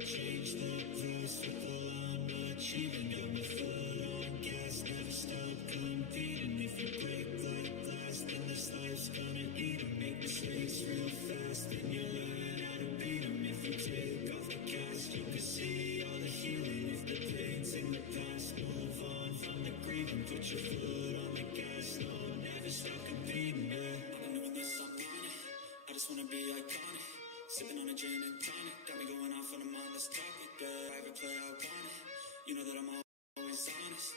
could change the past with all I'm achieving. Got my foot on gas, never stop competing. If you break like glass, then this life's gonna eat 'em. Make mistakes real fast, then you learn how to beat 'em. If you take off the cast, you can see all the healing. If the pain's in the past, move on from the grieving. Put your foot on the gas, no, never stop competing, yeah. I've been doing this, I'm on it. I just wanna be iconic. Sipping on a gin and tonic, got me going off when I'm on this topic, yeah. Private play, I want it. You know that I'm always honest.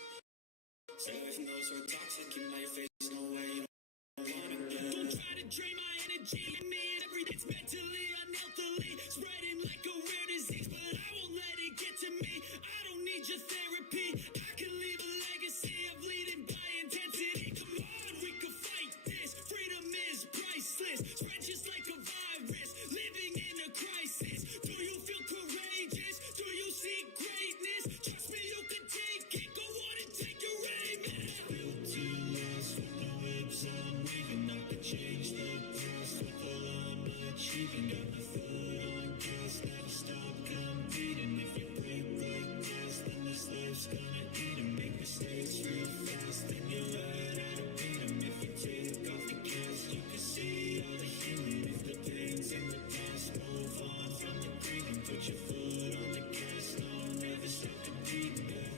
Stay away from those who are toxic. Keep them out your face, no way, you don't want it, yeah. Don't try to drain my energy. I mean, everything's mentally, unhealthily, spreading like a rare disease, but I won't let it get to me. I don't need your therapy. I can leave a legacy of leading by intensity. Come on, we can fight this. Freedom is priceless. Spread just like a virus. Living in a crisis. Do you feel courageous? Do you see greatness? Trust me, you can take it. Go on and take your aim. Built to last with the webs I'm weaving. I could change the past with all I'm achieving. Got my foot on gas, never stop competing. If you break like glass, then this life's gonna eat 'em. Make mistakes real fast, then you learn how to beat 'em. If you take off the cast, you can see all the healing. If the pain's in the past, move on from the grieving. Put your foot on the gas, no, never stop competing, yeah.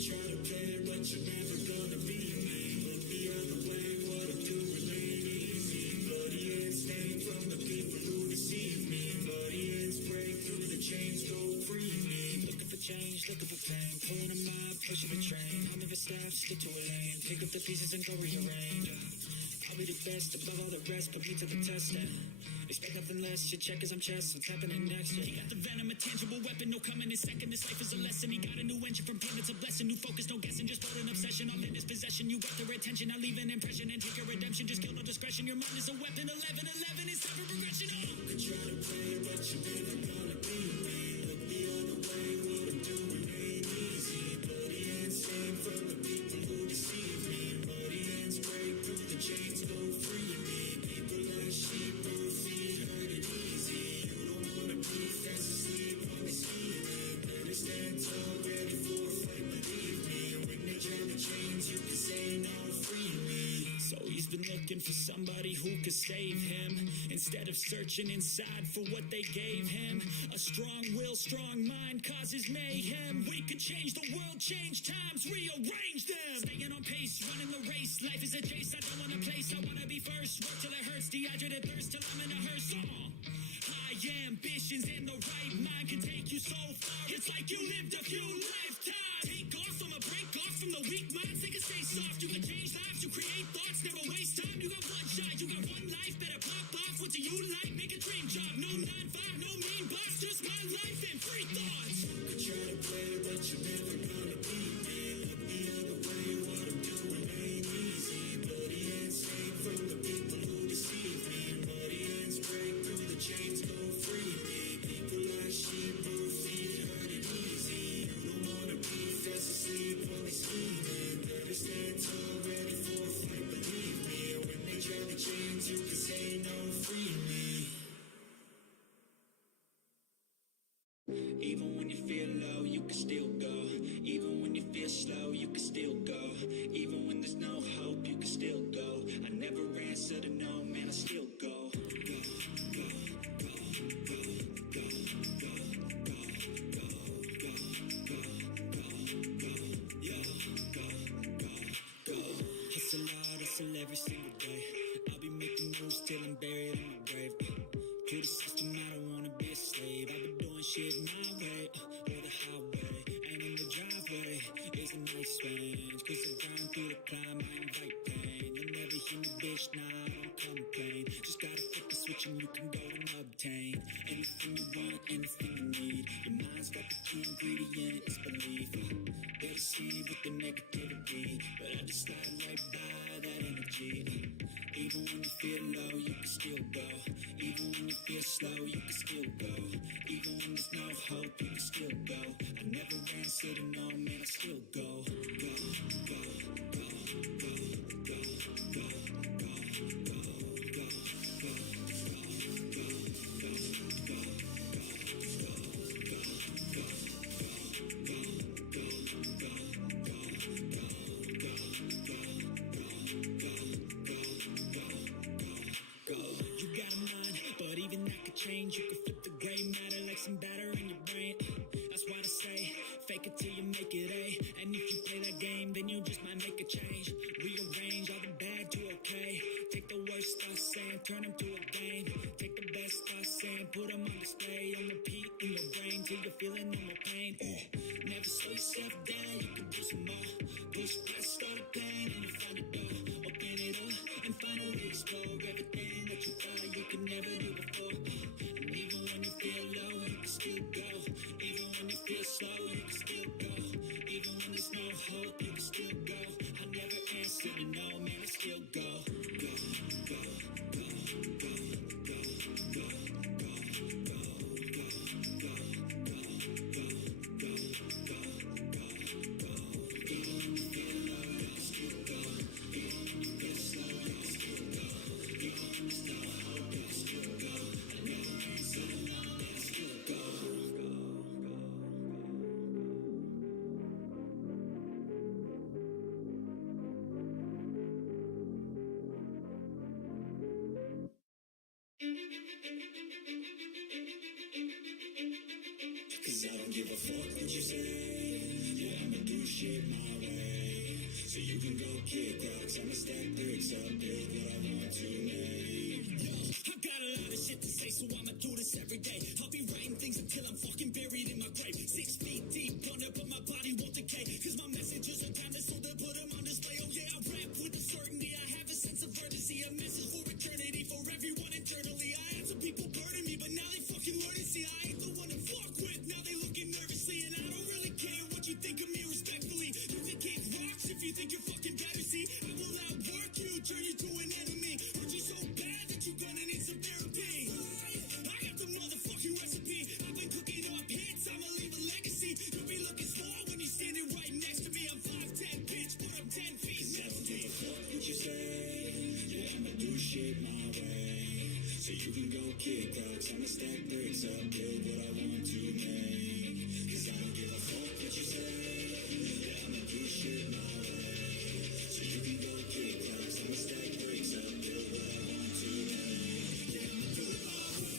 Try to play it, but you're never gonna be me. Look the other way, what I'm doing ain't easy. Bloody hands stain from the people who deceive me. Bloody hands break through the chains, go free me. Looking for change, looking for pain. Pulling a mob, pushing a train. I'm of a staff, stick to a lane. Pick up the pieces and go rearrange. I'll be the best above all the rest, put me to the test now. Expect nothing less, your check is I'm chest, what's happening next? Yeah. He got the venom, a tangible weapon, no coming in second. This life is a lesson, he got a new engine from pain, it's a blessing. New focus, no guessing, just build an obsession. All in his possession, you got their attention. I leave an impression and take your redemption. Just kill no discretion, your mind is a weapon. 11-11 is time for progression. Oh. You can try to play, but you're never gonna be me. Look the other way, what I'm doing ain't easy. Bloody hands stain from the people who deceive me. Bloody hands break through the chains, go free me. People like sheep, move feet, hurt it easy. You don't wanna be fast asleep on the scheming. Better stand tall, ready for a fight, believe me. When they jam the chains, you can say no, free me. So he's been looking for somebody who could save him, instead of searching inside for what they gave him. A strong will, strong mind causes mayhem. We could change the world, change times, rearrange them. Staying on pace, running the race. Life is a chase, I don't want a place, I wanna be first. Work till it hurts, dehydrated thirst till I'm in a hearse. High ambitions in the right mind can take you so far. It's like you lived a few lifetimes. Take off, I'ma break off from the weak minds. They can stay soft, you can change lives, you create thoughts, never waste time. You got one shot, you got one life, better pop off. What do you like? Make a dream job. No 9-5, no mean boss, just my life and free thoughts. You can try to play, but you're never gonna beat me. Look the other way, what I'm doing ain't easy. Bloody hands stain from the people who deceive me. Bloody hands break through the chains, go free me. People like sheep, move feet, hurt it easy. You don't wanna be fast asleep on the scheming. Better stand tall, ready for a fight, believe me. When they drag the chains, you can say no, free me. Even when you feel low, you can still go. Even when you feel slow, you can still go. Even when there's no hope, you can still go. I never answer to no, man, I still go. Go, go, go, go, go, go, go, go, go, go, go, go, yeah, go, go, go. Hustle hard, hustle every single day. I'll be making moves till I'm buried in my grave. To the system, I don't wanna be a slave. I've been doing shit my way, or the highway. And in the driveway is a nice range. Cause I grind through the climb, I invite pain. You'll never hear me, bitch, nah, I don't searching, you can go and obtain anything you want, anything you need. Your mind's got the key ingredient, it's belief. They'll deceive with the negativity, but I just slide right by that energy. Even when you feel low, you can still go. Even when you feel slow, you can still go. Even when there's no hope, you can still go. I never ran, said no, man, I still go. Go, go, go, go, go, go, go, go, go, go, you got a mind, but even that could change. You could flip the gray matter like some batter in your brain. That's why I say, fake it till you make it A. And if you play that game, then you just might make a change. Rearrange all the bad to okay. Take the worst thoughts and turn them to a game. Take the best thoughts and put them on display. On repeat in your brain till you're feeling no more pain. Never slow yourself down, you can do some more. Push past all the pain and you find a door. Open it up and finally explore everything that you thought you could never do before. And even when you feel low, you can still go. Even when you feel slow, you can still go. Even when there's no hope, you can still go. I never answer to no, man, I still go. Go, go, go, go, go, go, go, go, go, go, go, go, go, go, go, go. Even when you feel low, you can still go. Even when you feel slow, you can still go. Even when there's no hope, you can still go. I never answer to no, man, I still go. Cause I don't give a fuck what you say. Yeah, I'ma do shit my way. So you can go kick rocks, I'ma stack bricks up, build what I want to make. Yo, I got a lot of shit to say, so I'ma do this every day. I'll be writing things until I'm fucking buried in my grave. 6 feet deep under, but my body won't decay. Cause my messages are timeless, so they'll put them on display. Oh yeah, I rap with a certainty, I have a sense of urgency. A message for eternity, for everyone internally. I had some people burning me, but now they fucking learn to see I ain't the one to fuck with. Now they looking nervously, and I don't really care what you think of me respectfully. You can kick rocks if you think you're fucking better. See, I will outwork you, turn you to an enemy. Hurt you so bad that you're gonna need some therapy. I got the motherfucking recipe. I've been cooking up hits, I'ma leave a legacy. You'll be looking small when you're standing right next to me. I'm 5'10", bitch, but I'm 10 feet. Cause I don't give a fuck what you say. Yeah, I'ma do shit my way. So you can go kick rocks, I'ma stack bricks up, build what I want to make. Cause I don't give a fuck what you say. Yeah, I'ma do shit my way. So you can go kick rocks, I'ma stack bricks up, build what I want to make. Yeah, I'ma do it my way.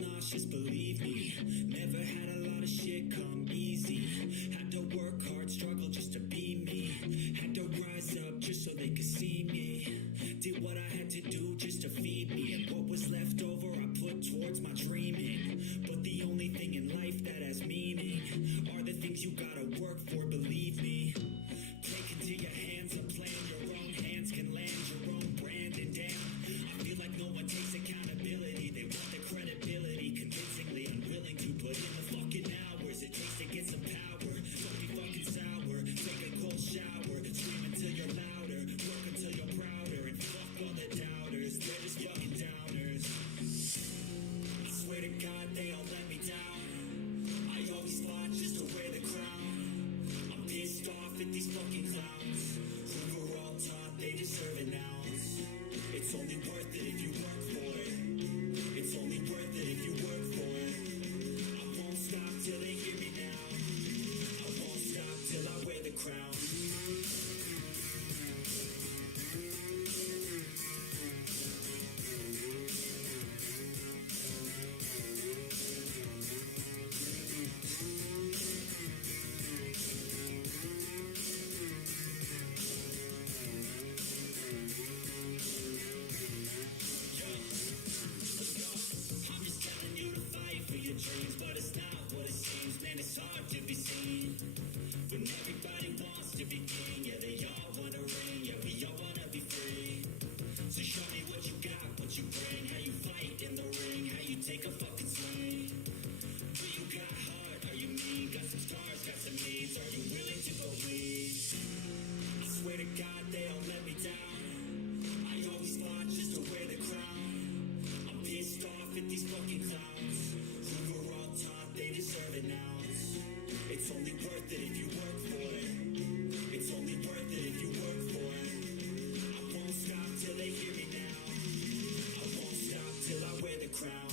nauseous, believe me. Never had a lot of shit come easy. Had to work hard, struggle just to be me. Had to rise up just so they could see me. Did what I had to do just to feed me. And what was left over I put towards my dreaming. But the only thing in life that has meaning are the things you gotta work for, believe me. Take into your hands a plan, your own hands can land your own brand. And damn, I feel like no one takes accountability. They want the credibility, convincingly unwilling to put in the fucking hours it takes to get some power. Don't be fucking sour, take a cold shower, scream until you're louder, work until you're prouder, and fuck all the doubters, they're just fucking downers. I swear to God they all let me down. I always fought just to wear the crown. I'm pissed off at these fucking clowns who were all taught they deserve an ounce. It's only worth it if you work for it. It's only worth it if you work for it. I won't stop till they hear me now. I won't stop till I wear the crown. I'm just telling you to fight for your dreams, but it's not what it seems. Man, it's hard to be seen when everybody wants to be king. Yeah, they all want a ring. Yeah, we all want to be free. So show me what you got, what you bring, how you fight in the ring, how you take a fucking swing. Do you got heart? Are you mean? Got some scars, got some needs. Are you willing to go bleed? I swear to God they all let me down. I always fought just to wear the crown. I'm pissed off at these fucking clowns who were all taught they deserve an ounce. It's only worth it if you work for it. It's only worth it if you work for it. I won't stop till they hear me now. I won't stop till I wear the crown.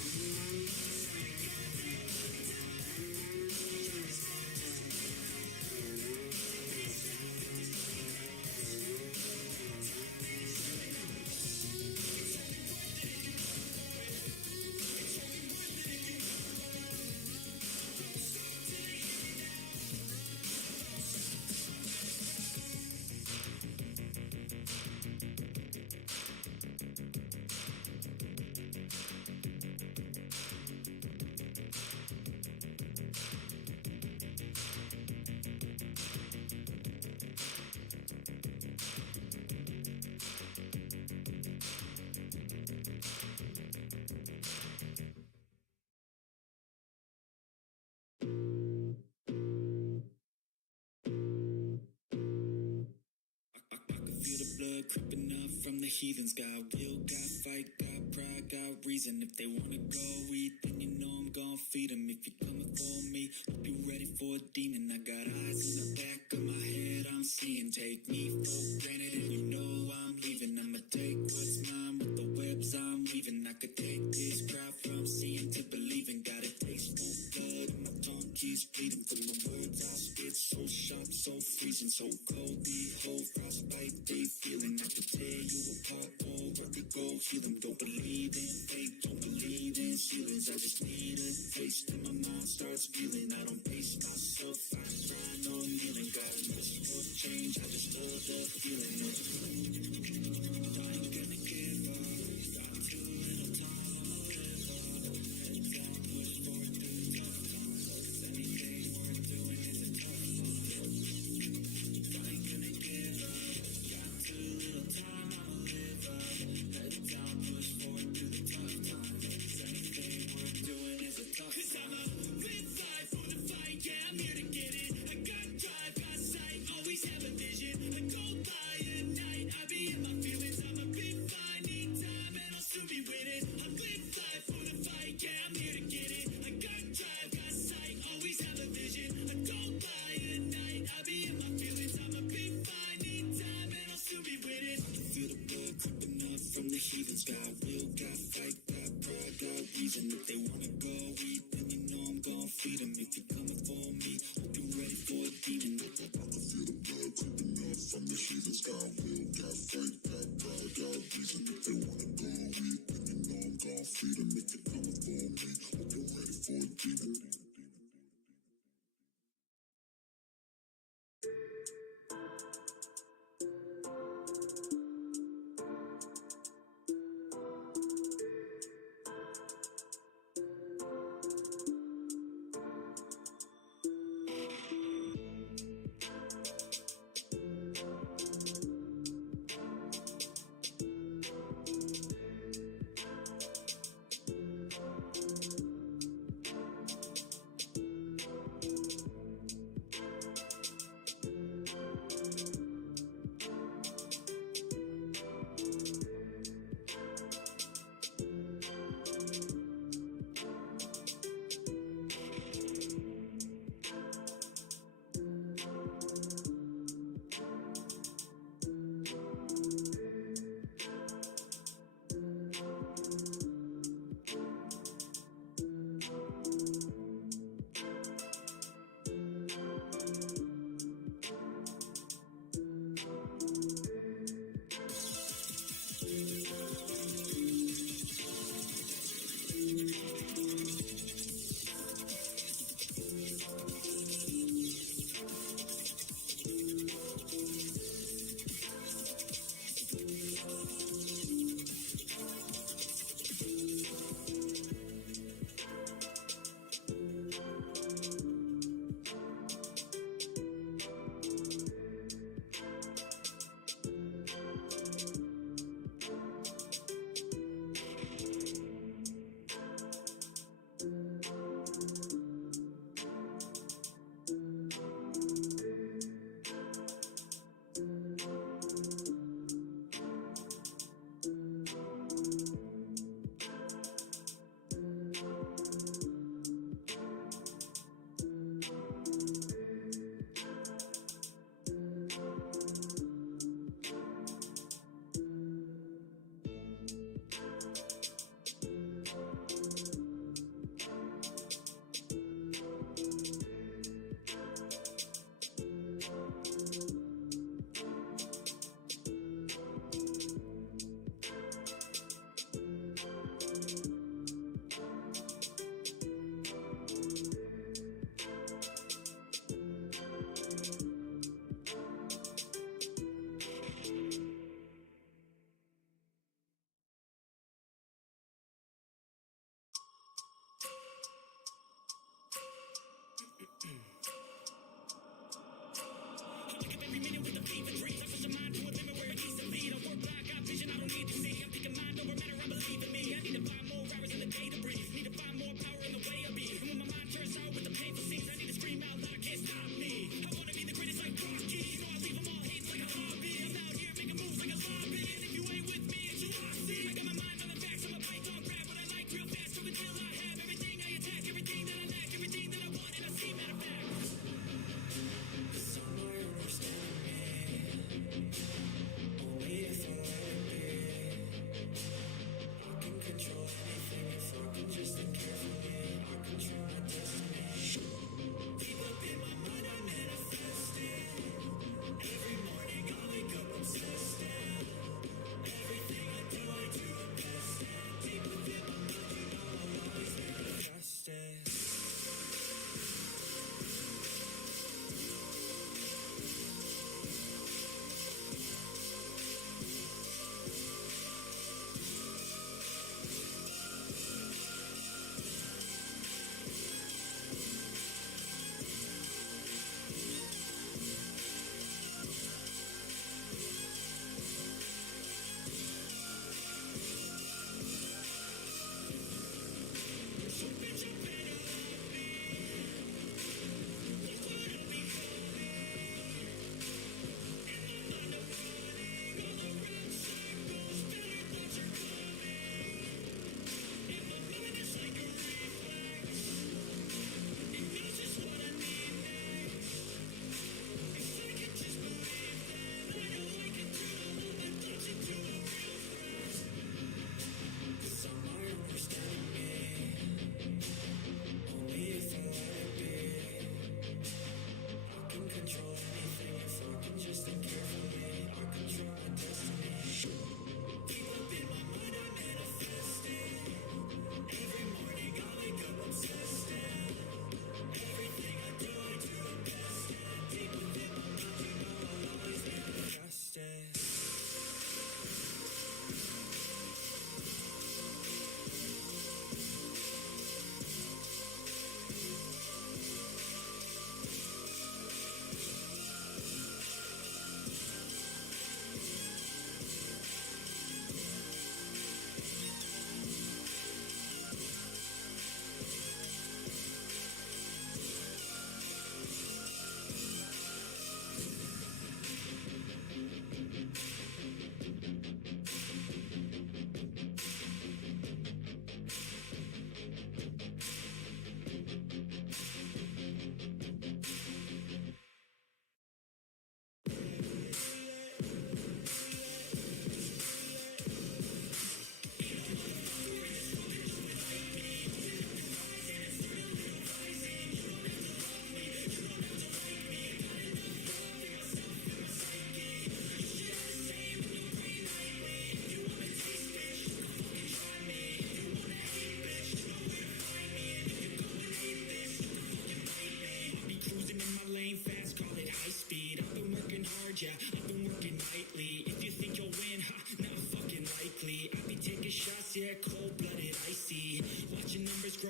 Feel the blood creeping up from the heathens. Got will, got fight, got pride, got reason. If they wanna go eat, then you know I'm gon' feed them. If you're coming for me, hope you ready for a demon. I got eyes in the back of my head, I'm seeing. Take me for granted and you know I'm leaving. I'ma take what's mine with the webs I'm weaving. I could take this crowd from seeing to believing. Got it taste for blood and my tongue keeps bleeding. From the words I spit, so sharp, so freezing, so cold. Behold, frostbite, they feeling. I could tear you apart, oh, but they go heal them. Don't believe in fate, don't believe in ceilings. I just need a taste and my mind starts feeling. I don't pace myself, I grind on kneeling. Got no for change, I just love the feeling of I ain't gonna give up. Got too little time, I'ma live up. Head down, push forward through the tough times. Cause anything worth doing is a tough one. I ain't gonna give up. Got too little time, I'ma live up. Head down, push forward through the tough times. Cause anything worth doing is a tough one. Cause I'ma live life for the fight, yeah, me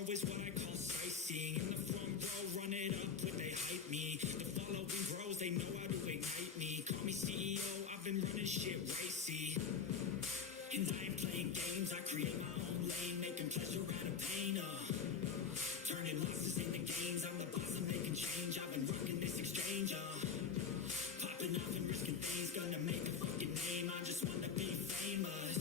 is what I call sightseeing. In the front row, run it up when they hype me. The following grows, they know how to ignite me. Call me CEO, I've been running shit racy. And I ain't playing games, I create my own lane, making pleasure out of pain, turning losses into gains, I'm the boss, I'm making change, I've been rocking this exchange, popping off and risking things, gonna make a fucking name, I just wanna be famous,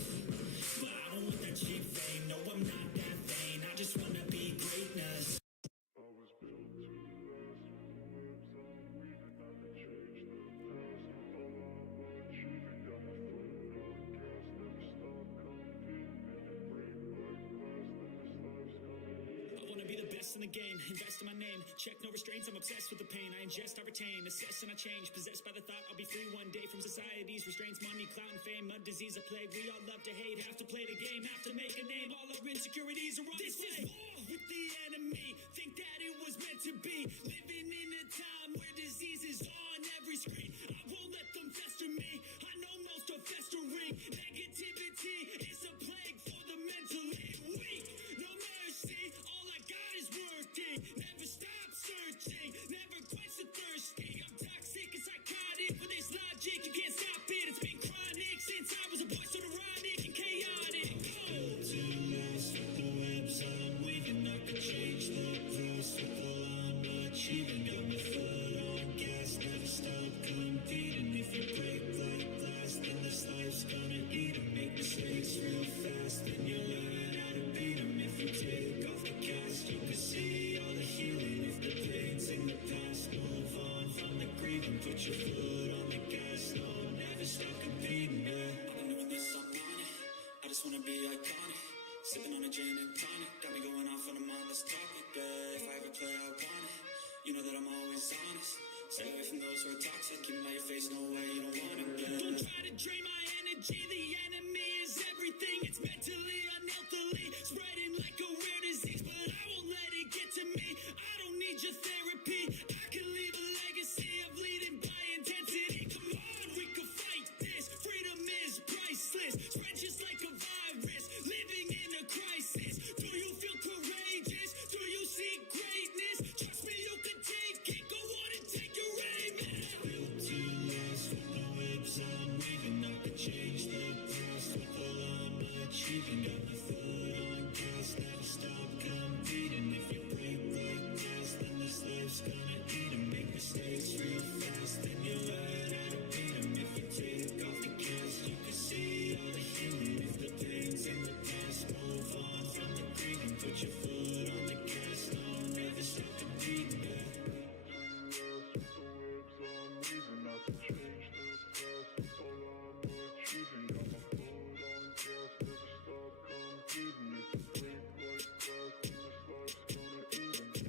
but I don't want that cheap fame, no I'm not that vain, I just wanna be greatness. I was built to last with the webs I'm weaving. I could change the past with all I'm achieving. Got my foot on gas, never stop competing. If you break like glass, then this life's gonna eat. I wanna be the best in the game, invest in my name, check no restraints, I'm obsessed with the pain, I ingest, I retain, assess and I change, possessed by the thought I'll be free one day from society's restraints, money, clout and fame, a disease, a plague, we all love to hate, have to play the game, have to make a name, all our insecurities are on This display. is war with the enemy, think that it was meant to be, living in a time where disease is on every screen, I won't let them fester me, I know most are festering, negativity is a plague for the mentally weak, no mercy, all I got is working, never stop searching, never quench the thirsty, I'm toxic and psychotic, with this logic, you can't stop it, it's been chronic, since I was a boy, so neurotic and chaotic, To last with the webs I'm weaving, I could change the past with all I'm achieving. Got my foot on gas, never stop competing. If you break like glass, then this life's gonna eat 'em. Make mistakes real fast, then you learn how to beat 'em. If you take off the cast, you can see all the healing. If the pain's in the past, move on from the grieving. Put your foot on the gas, no, never stop competing. I've been doing this, I'm on it. I just wanna be iconic. Sipping on a gin and tonic, got me going off when I'm on this topic. If I ever play, I want it. You know that I'm always honest. Stay away from those who are toxic. Keep my face, no way, you don't want it. don't try to drain my energy, the enemy is everything, it's mentally, unhealthily, spreading like a rare disease, but I won't let it get to me, I don't need your therapy, I can leave a legacy of leading by intensity, come on, we can fight this, freedom is priceless, spread just like a virus, living in a crisis, do you feel courageous, do you see greatness, trust me you can take it, go on and take your aim. Built to last with the webs I'm weaving. I could change the past with all I'm achieving. Got my foot on gas, never stop competing. If you break like glass, then this life's gonna eat 'em. Make mistakes real fast, then you learn how to beat 'em. If you take off the cast, you can see all the healing. If the pain's in the past, move on from the grieving. Put your foot on the gas, no, never stop competing. I could change the past with all I'm achieving. Got my foot on gas, never stop competing. If you break like glass, then this life's gonna eat 'em.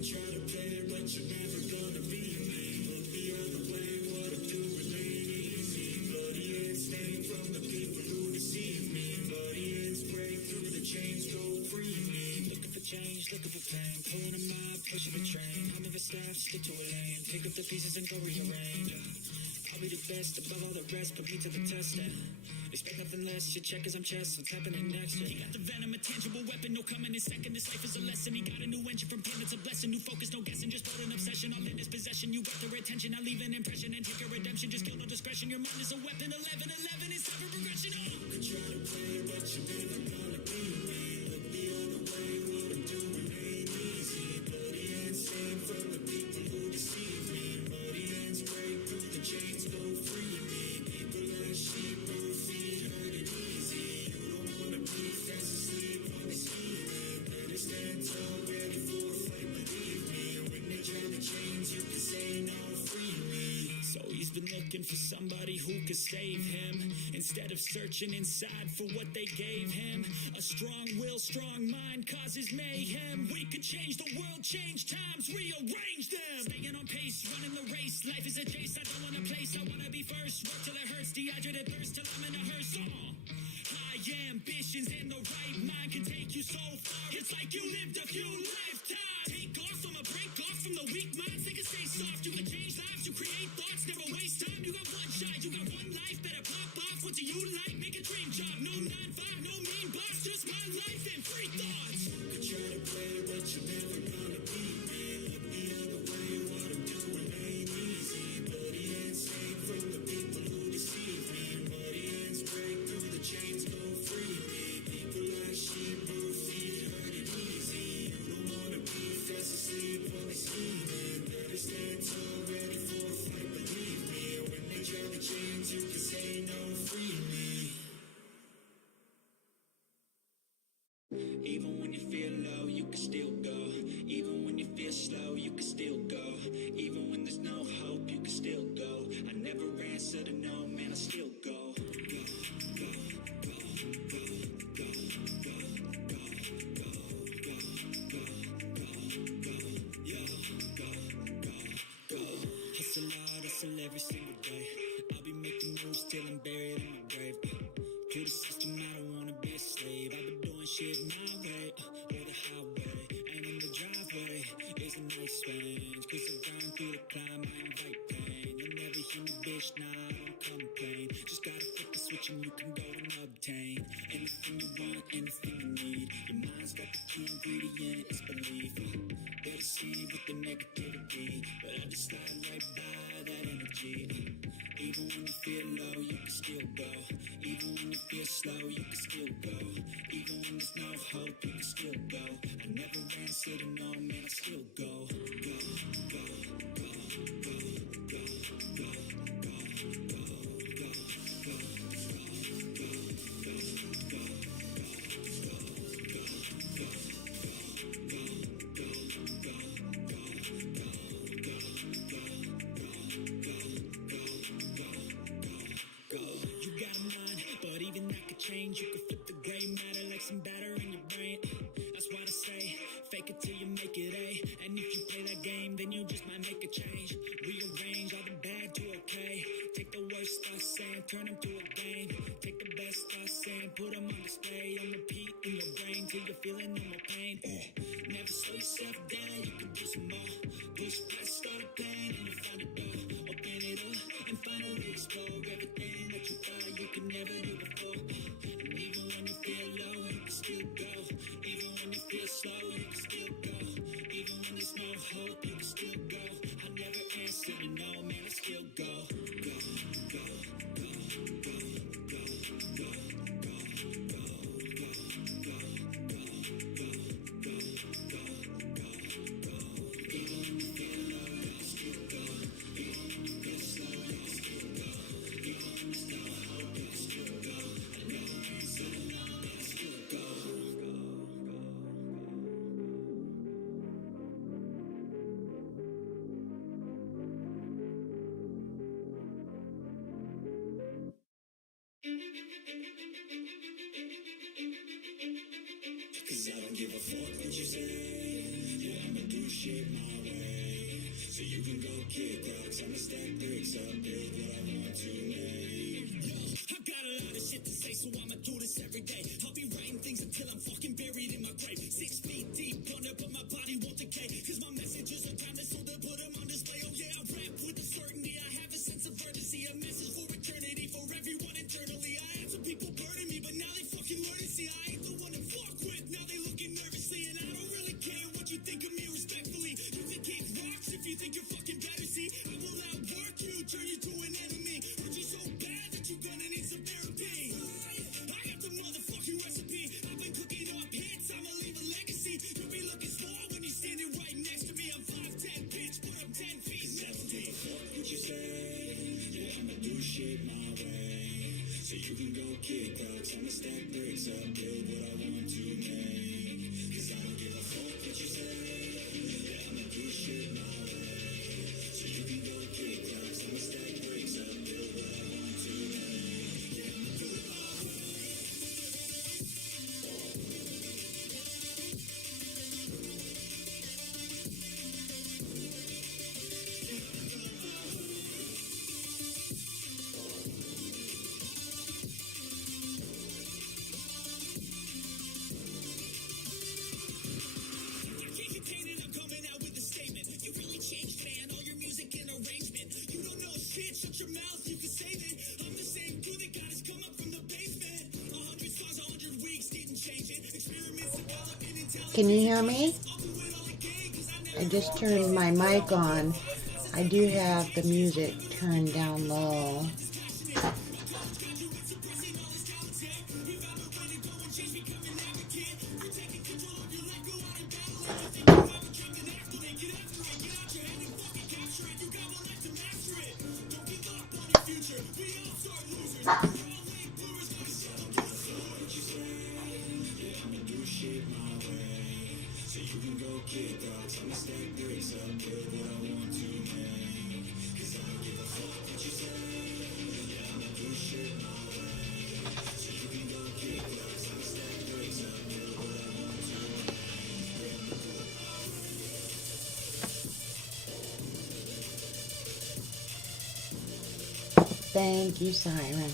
Try to play it, but you're never gonna be me. Look the other way, what I'm doing ain't easy. Bloody hands stained from the people who deceive me. Bloody hands break through the chains, go free me. Looking for change, looking for pain. Pulling a mob, pushing a train. I'm of a staff, stick to a lane. Pick up the pieces and go rearrange. I'll be the best above all the rest, put me to the test and expect nothing less, your check as I'm chess, what's happening next? He got the venom, a tangible weapon, no coming in second, this life is a lesson, he got a new engine from pain, it's a blessing, new focus, no guessing, just hold an obsession, all in his possession, you got their attention, I leave an impression and take your redemption, just kill no discretion, your mind is a weapon, 11-11 is time for progression, oh! You can try to play it, but you're never gonna be me. Look the other way, what I'm doing ain't easy. Bloody hands stained from the people who deceive me. Bloody hands break through the chains, go free me. People like sheep who feed hurt it easy. You don't wanna be fast asleep on the scheming. Better stand tall, ready for a fight, believe me. When they jam the chains, you can say no, free me. So he's been looking for somebody who could save him, instead of searching inside for what they gave him. A strong will, strong mind causes mayhem. We could change the world, change times, rearrange them. Staying on pace, running the race. Life is a chase, I don't want a place, I wanna be first. Work till it hurts, dehydrated thirst till I'm in a hearse. High ambitions in the right mind can take you so far. It's like you lived a few lifetimes. Take off from a break off from the weak minds. They can stay soft. You can change lives. You create thoughts. Never waste time. You got one shot. You got one life. Better pop off. What do you like? Make a dream job. No 9-5. No mean boss. Just my life and free thoughts. Could try to play, but you're never gonna beat me. Look the other way. What I'm doing ain't easy. Bloody hands hang from the people who deceive me. Muddy hands break through the chains. Go free me. People like sheep move feet. Hurt it easy. You don't wanna be fast asleep while they scheming. Better stand tall, ready for a fight. Believe me. When they drag the chains, you can say no. Free me. Even when you feel low, you can still go. Even when you feel slow, you can still go. Even when there's no hope, you can still go. I never answer to no, man, I still go. Hustle hard, hustle every single day. I'll be making moves till I'm buried in my grave. To the system, I don't wanna be a slave. I've been doing shit my way, or the highway. And on the driveway is a nice range. Cause I grind through the climb, I invite pain. You'll never hear me, bitch, nah, I don't complain. Just gotta flip the switch and you can go and obtain anything you want, anything you need. Your mind's got the key ingredient, it's belief. They're deceived with the negativity, but I just slide right by that energy. Even when you feel low, you can still go. Even when you feel slow, you can still go. Even when there's no hope, you can still go. I never answer to no, man, I still go. Go, go, go, go, go, go, go, go, go, go, You got a mind, but even that could change. You could flip the gray matter like some batter in your brain. That's why I say, fake it till you make it A. And if you play that game, then you just might make a change. Rearrange all the bad to okay. Take the worst thoughts saying, turn them to a game. Take the best thoughts saying, put them on display. On repeat in your brain till you're feeling no more pain. Never slow yourself down, you can do some more. Push past all the pain and you find a door. Open it up and finally explore everything that you thought you could never do before. And even when you feel low, you can still go. Even when you feel slow, you can still go. Even when there's no hope, you can still go. I never answer to no, man, I still go. Go, go, go, go, go, go, go, go, go, go, go, go, go, go, go. Even when you feel low, you can still go. Even when you feel slow, you can still go. Even when there's no hope, you can still go. I never answer to no, man, I still go. Cause I don't give a fuck what you say. Yeah, I'ma do shit my way. So you can go kick rocks, I'ma stack bricks up, build what I want to make. I got a lot of shit to say, so I'ma do this every day. I'll be writing things until I'm fucking buried in my grave. 6 feet deep under, but my body won't decay. Cause my messages are timeless, so they'll put them on display. Oh yeah, I rap with a certainty, I have a sense of urgency. A message for eternity, for everyone internally. I had some people burning me, but now they fucking learn to see I ain't the one to fuck with. Now they looking nervously, and I don't really care what you think of me respectfully. You can kick rocks if you think you're fucking better. See, I will outwork you, turn you to an enemy. Hurt you so bad that you're gonna need some therapy. I got the motherfucking recipe. I've been cooking up hits, I'ma leave a legacy. You'll be looking small when you're standing right next to me. I'm 5'10", bitch, but I'm 10 feet. Never give a fuck what you say. Yeah, I'ma do shit my way. So you can go kick rocks, I'ma stack bricks up, build what I want to make. Cause I don't give a fuck what you say. Yeah, I'ma do shit my way. So you can go kick rocks, I'ma stack bricks can you hear me? I just turned my mic on. I do have the music turned down low. Thank you, Siren.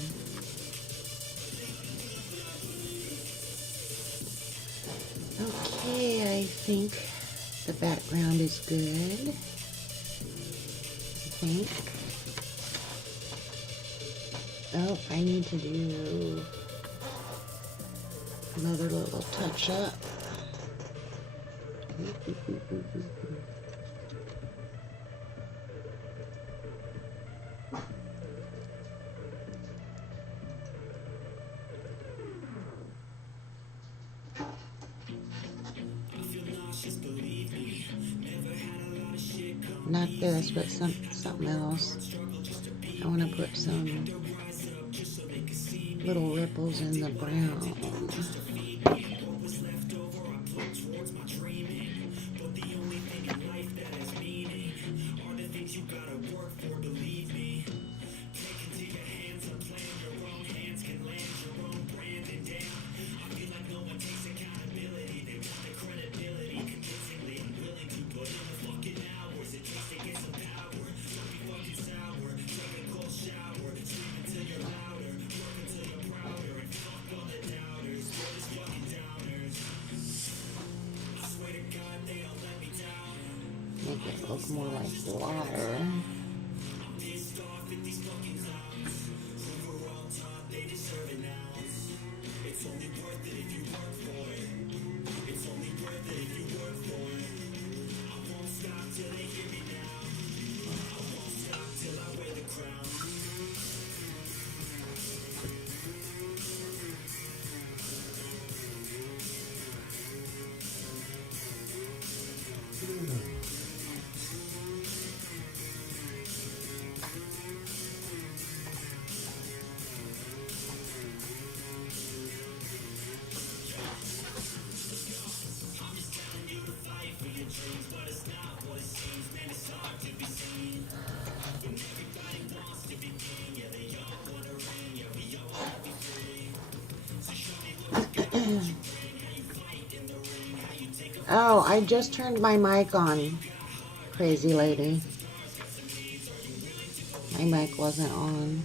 Okay, I think the background is good. I think. Oh, I need to do another little touch up. Not this, but something else. I want to put some little ripples in the brown. Make it look more like water. Oh, I just turned my mic on, crazy lady. My mic wasn't on.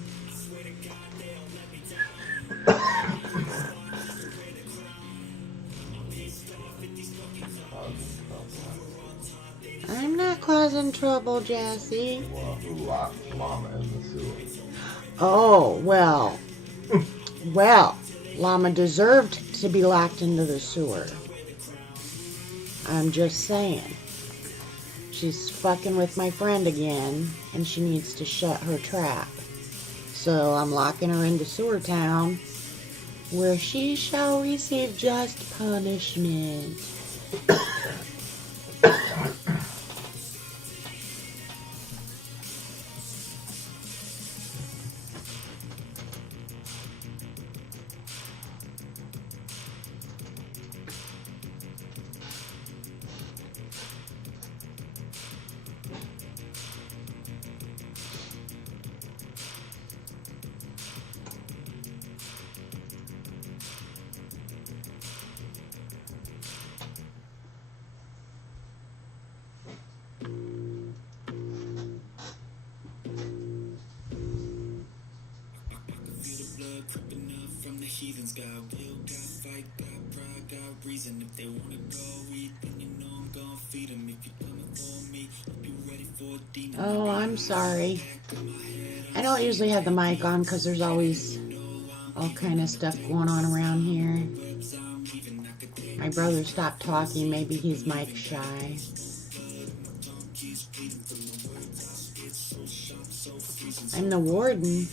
I'm not causing trouble, Jesse. Well, who locked Mama in the sewer? Oh, well. Well, Llama deserved to be locked into the sewer. I'm just saying. She's fucking with my friend again, and she needs to shut her trap. So I'm locking her into Sewer Town, where she shall receive just punishment. Heathens got will, got fight, got pride, got reason. If they wanna go eat, then you know I'm gonna feed them. If you coming for me, hope you ready for a demon. Oh, I'm sorry. I don't usually have the mic on because there's always all kind of stuff going on around here. My brother stopped talking. Maybe he's mic shy. I'm the warden.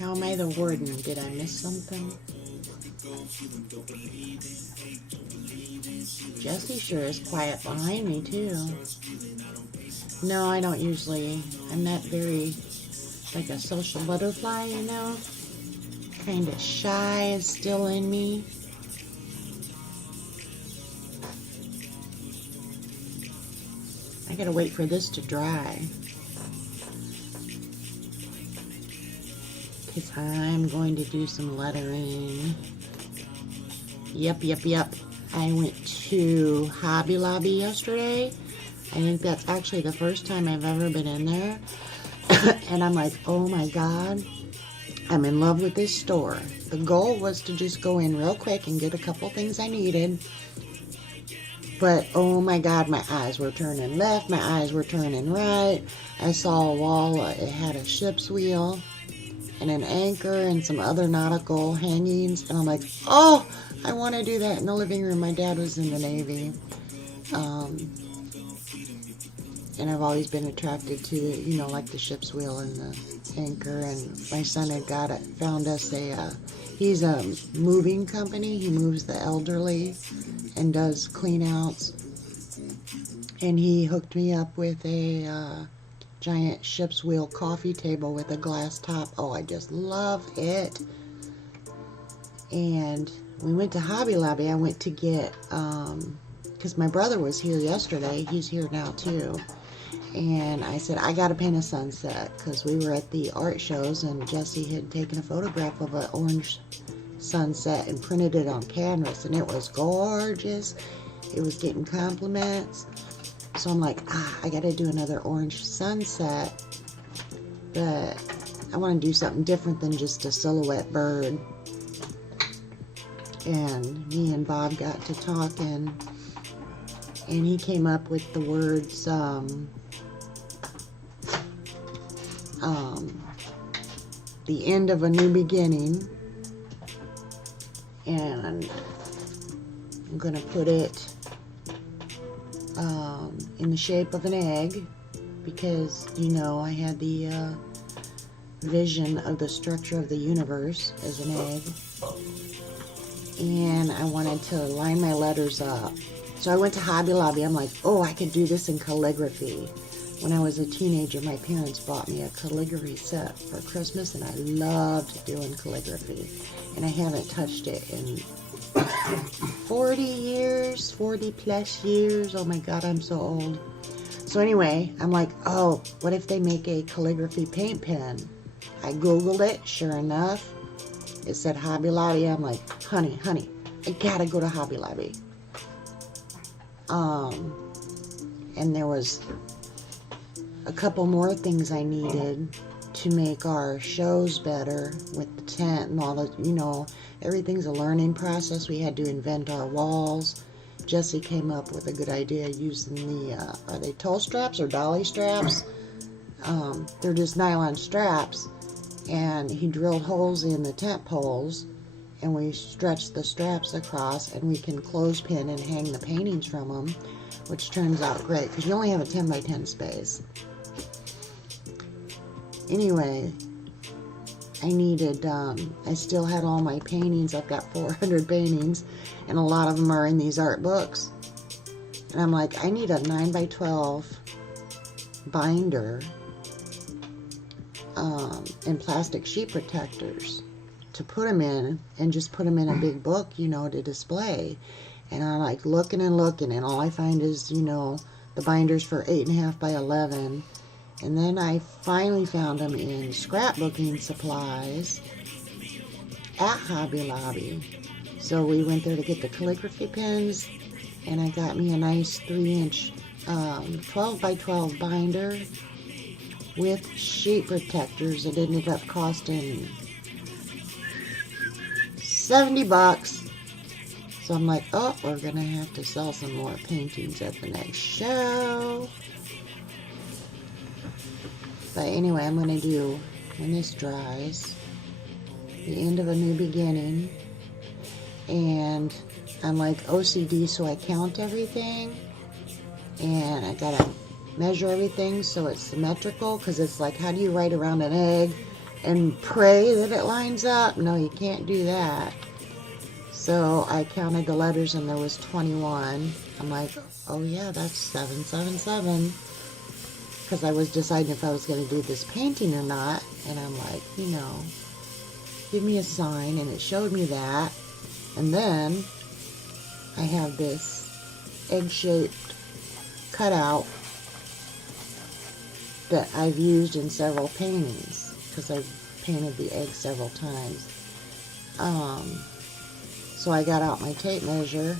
How am I the warden? Did I miss something? Jessie sure is quiet behind me, too. No, I don't usually. I'm not very, like a social butterfly, you know? Kind of shy is still in me. I gotta wait for this to dry. Because I'm going to do some lettering. Yep. I went to Hobby Lobby yesterday. I think that's actually the first time I've ever been in there. And I'm like, oh my God, I'm in love with this store. The goal was to just go in real quick and get a couple things I needed. But oh my God, my eyes were turning left, my eyes were turning right. I saw a wall, it had a ship's wheel and an anchor and some other nautical hangings. And I'm like, oh, I want to do that in the living room. My dad was in the Navy. And I've always been attracted to, you know, like the ship's wheel and the anchor. And my son had found us he's a moving company. He moves the elderly and does clean outs. And he hooked me up with a giant ship's wheel coffee table with a glass top. Oh, I just love it. And we went to Hobby Lobby. I went to get, because my brother was here yesterday. He's here now too. And I said, I got to paint a sunset, because we were at the art shows and Jessie had taken a photograph of an orange sunset and printed it on canvas, and it was gorgeous. It was getting compliments. So I'm like, I got to do another orange sunset, but I want to do something different than just a silhouette bird. And me and Bob got to talking, and he came up with the words, the end of a new beginning, and I'm going to put it in the shape of an egg, because, you know, I had the vision of the structure of the universe as an egg, and I wanted to line my letters up. So I went to Hobby Lobby. I'm like, oh, I could do this in calligraphy. When I was a teenager, my parents bought me a calligraphy set for Christmas, and I loved doing calligraphy. And I haven't touched it in 40 years, 40 plus years. Oh my God, I'm so old. So anyway, I'm like, oh, what if they make a calligraphy paint pen? I Googled it. Sure enough, it said Hobby Lobby. I'm like, honey, I gotta go to Hobby Lobby. And there was a couple more things I needed to make our shows better with the tent and all the, you know, everything's a learning process. We had to invent our walls. Jessie came up with a good idea using the, are they toe straps or dolly straps? They're just nylon straps, and he drilled holes in the tent poles, and we stretched the straps across, and we can clothespin and hang the paintings from them, which turns out great because you only have a 10 by 10 space. Anyway, I needed, I still had all my paintings. I've got 400 paintings, and a lot of them are in these art books. And I'm like, I need a 9 by 12 binder and plastic sheet protectors to put them in, and just put them in a big book, you know, to display. And I'm like looking, and all I find is, you know, the binders for 8.5 by 11. And then I finally found them in scrapbooking supplies at Hobby Lobby. So we went there to get the calligraphy pens, and I got me a nice 3-inch 12 by 12 binder with sheet protectors. It ended up costing $70. So I'm like, oh, we're gonna have to sell some more paintings at the next show. But anyway, I'm going to do, when this dries, the end of a new beginning. And I'm like OCD, so I count everything. And I gotta measure everything so it's symmetrical, because it's like, how do you write around an egg and pray that it lines up? No, you can't do that. So I counted the letters and there was 21. I'm like, oh yeah, that's 777. Because I was deciding if I was going to do this painting or not. And I'm like, you know, give me a sign. And it showed me that. And then I have this egg-shaped cutout that I've used in several paintings, because I've painted the egg several times. So I got out my tape measure,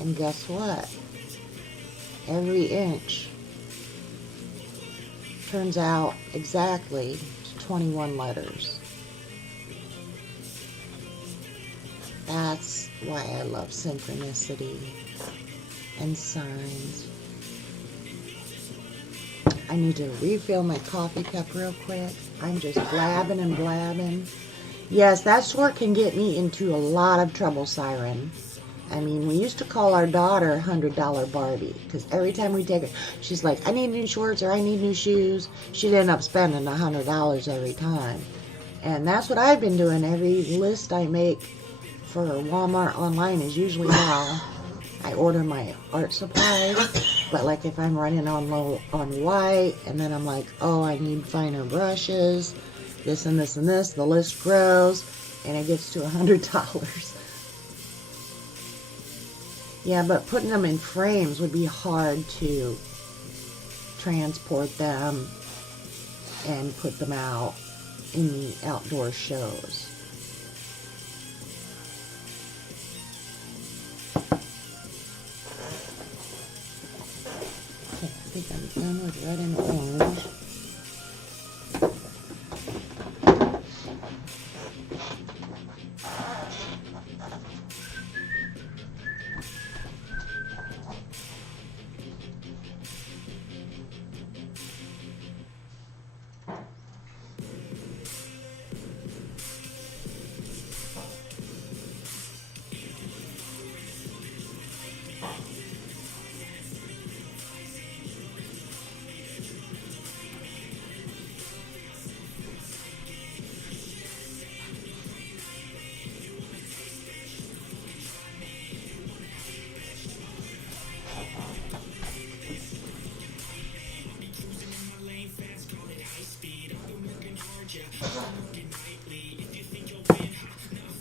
and guess what? Every inch turns out exactly to 21 letters. That's why I love synchronicity and signs. I need to refill my coffee cup real quick. I'm just blabbing and blabbing. Yes, that sort can get me into a lot of trouble, Siren. I mean, we used to call our daughter $100 Barbie, because every time we take her, she's like, I need new shorts or I need new shoes. She'd end up spending $100 every time. And that's what I've been doing. Every list I make for Walmart online is usually how I order my art supplies. But like if I'm running on low on white, and then I'm like, oh, I need finer brushes, this and this and this, the list grows, and it gets to $100. Yeah, but putting them in frames would be hard to transport them and put them out in the outdoor shows. Okay, I think I'm done with red and orange.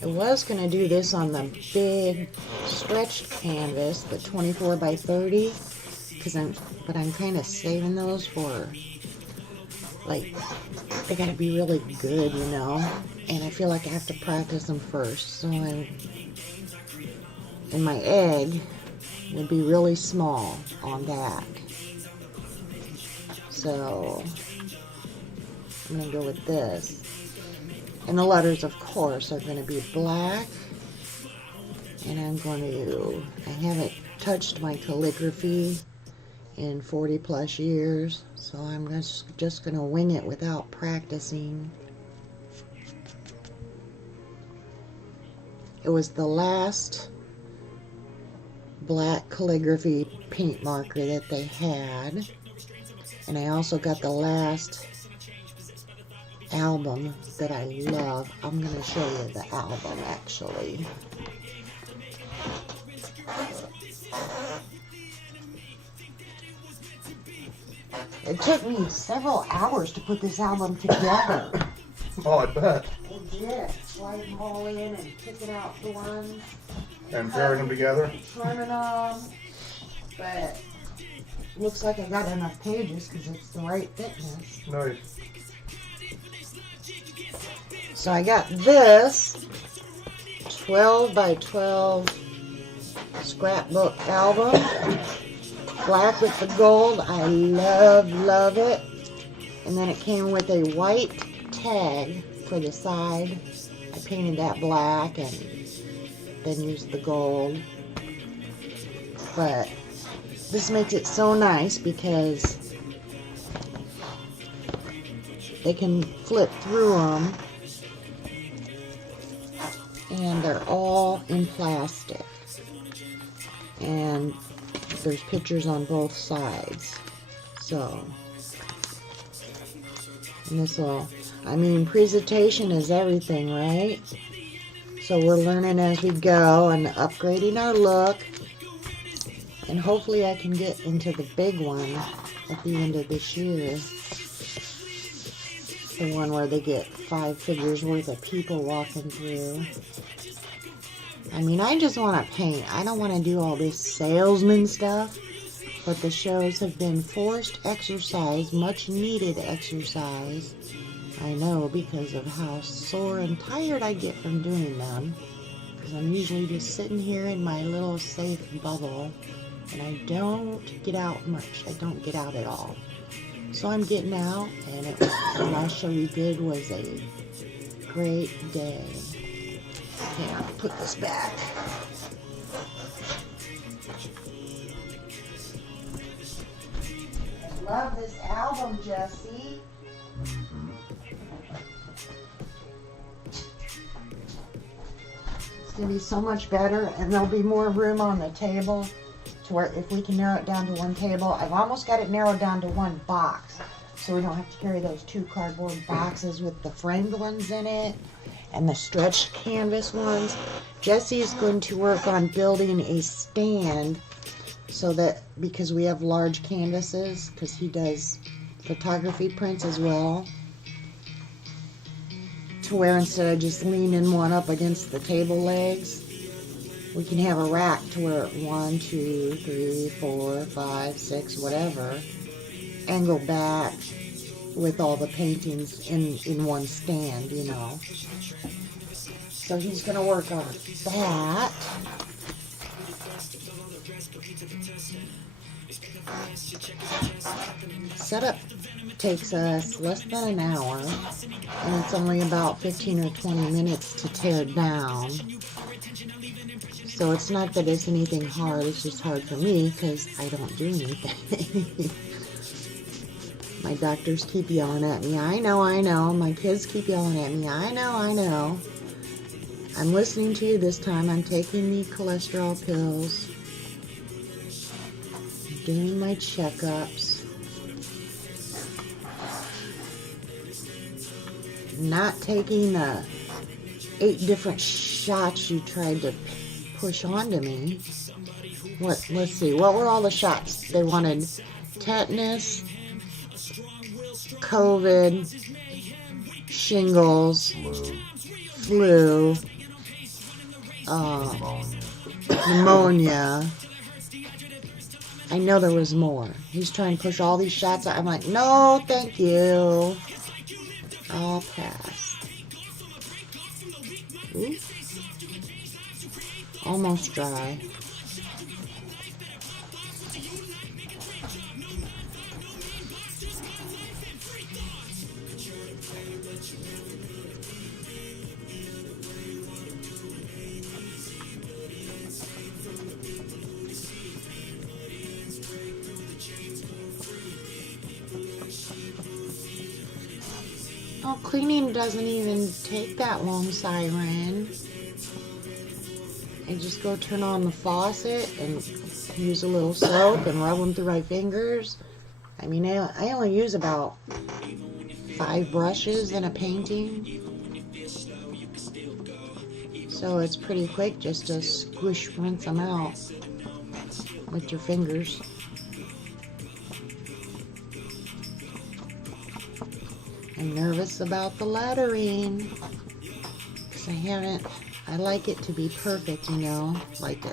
I was going to do this on the big stretched canvas, the 24 by 30, but I'm kind of saving those for, like, they got to be really good, you know, and I feel like I have to practice them first. So and my egg would be really small on that. So I'm going to go with this. And the letters, of course, are going to be black. And I haven't touched my calligraphy in 40 plus years. So I'm just going to wing it without practicing. It was the last black calligraphy paint marker that they had. And I also got the last album that I love. I'm going to show you the album, actually. It took me several hours to put this album together. Oh, I bet. It did. Slide them all in and pick it out the ones. And pairing them together? Trimming them. But looks like I got enough pages because it's the right thickness. Nice. So I got this 12 by 12 scrapbook album. Black with the gold. I love it. And then it came with a white tag for the side. I painted that black and then used the gold. But this makes it so nice because they can flip through them. And they're all in plastic. and there's pictures on both sides. So, and this will, I mean, presentation is everything, right? So we're learning as we go and upgrading our look. And hopefully I can get into the big one at the end of this year. The one where they get 5 figures worth of people walking through. I mean, I just want to paint. I don't want to do all this salesman stuff. But the shows have been forced exercise, much needed exercise. I know, because of how sore and tired I get from doing them. Because I'm usually just sitting here in my little safe bubble. And I don't get out much. I don't get out at all. So I'm getting out, and the last show we did was a great day. Okay, I'll put this back. I love this album, Jesse. It's going to be so much better, and there'll be more room on the table to where if we can narrow it down to one table. I've almost got it narrowed down to one box, so we don't have to carry those 2 cardboard boxes with the framed ones in it and the stretched canvas ones. Jesse is going to work on building a stand so that, because we have large canvases, because he does photography prints as well, to where instead of just leaning one up against the table legs, we can have a rack to where 1, 2, 3, 4, 5, 6, whatever, and go back with all the paintings in one stand, you know. So he's going to work on that. Setup takes us less than an hour, and it's only about 15 or 20 minutes to tear down. So it's not that it's anything hard, it's just hard for me because I don't do anything. My doctors keep yelling at me. I know. My kids keep yelling at me. I know. I'm listening to you this time. I'm taking the cholesterol pills. I'm doing my checkups. Not taking the 8 different shots you tried to push onto me. Let's see. What were all the shots? They wanted tetanus, COVID, shingles, flu, pneumonia. I know there was more. He's trying to push all these shots. I'm like, no, thank you. I'll pass. Ooh. Almost dry. Oh, cleaning doesn't even take that long, Siren. I just go turn on the faucet and use a little soap and rub them through my fingers. I mean, I only use about 5 brushes in a painting. So it's pretty quick just to rinse them out with your fingers. I'm nervous about the lettering because I like it to be perfect, you know, like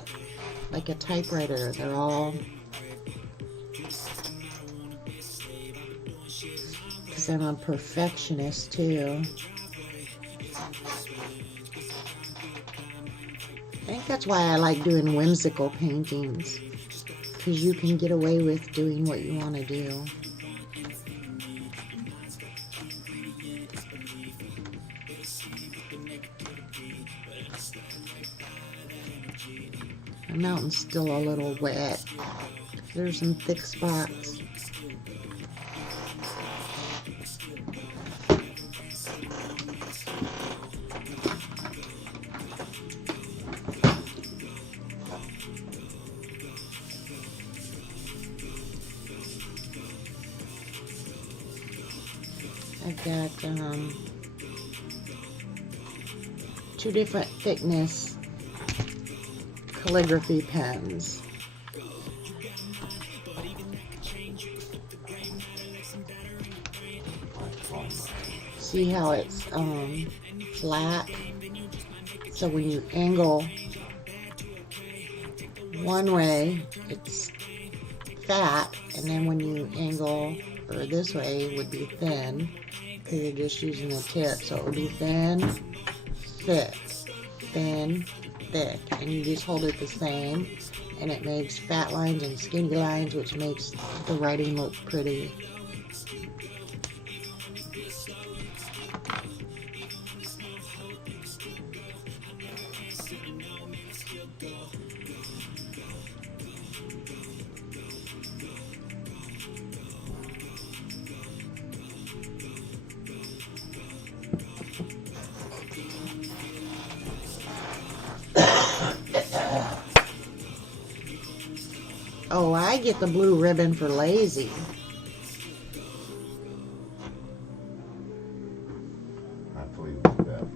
a typewriter. They're all, because I'm a perfectionist too. I think that's why I like doing whimsical paintings, because you can get away with doing what you want to do. The mountain's still a little wet. There's some thick spots. I've got 2 different thickness calligraphy pens. See how it's flat? So when you angle one way, it's fat, and then when you angle, or this way, it would be thin, because you're just using the tip. So it would be thin, thick, thin, thick, and you just hold it the same, and it makes fat lines and skinny lines, which makes the writing look pretty. Oh, I get the blue ribbon for lazy. I plead the fifth.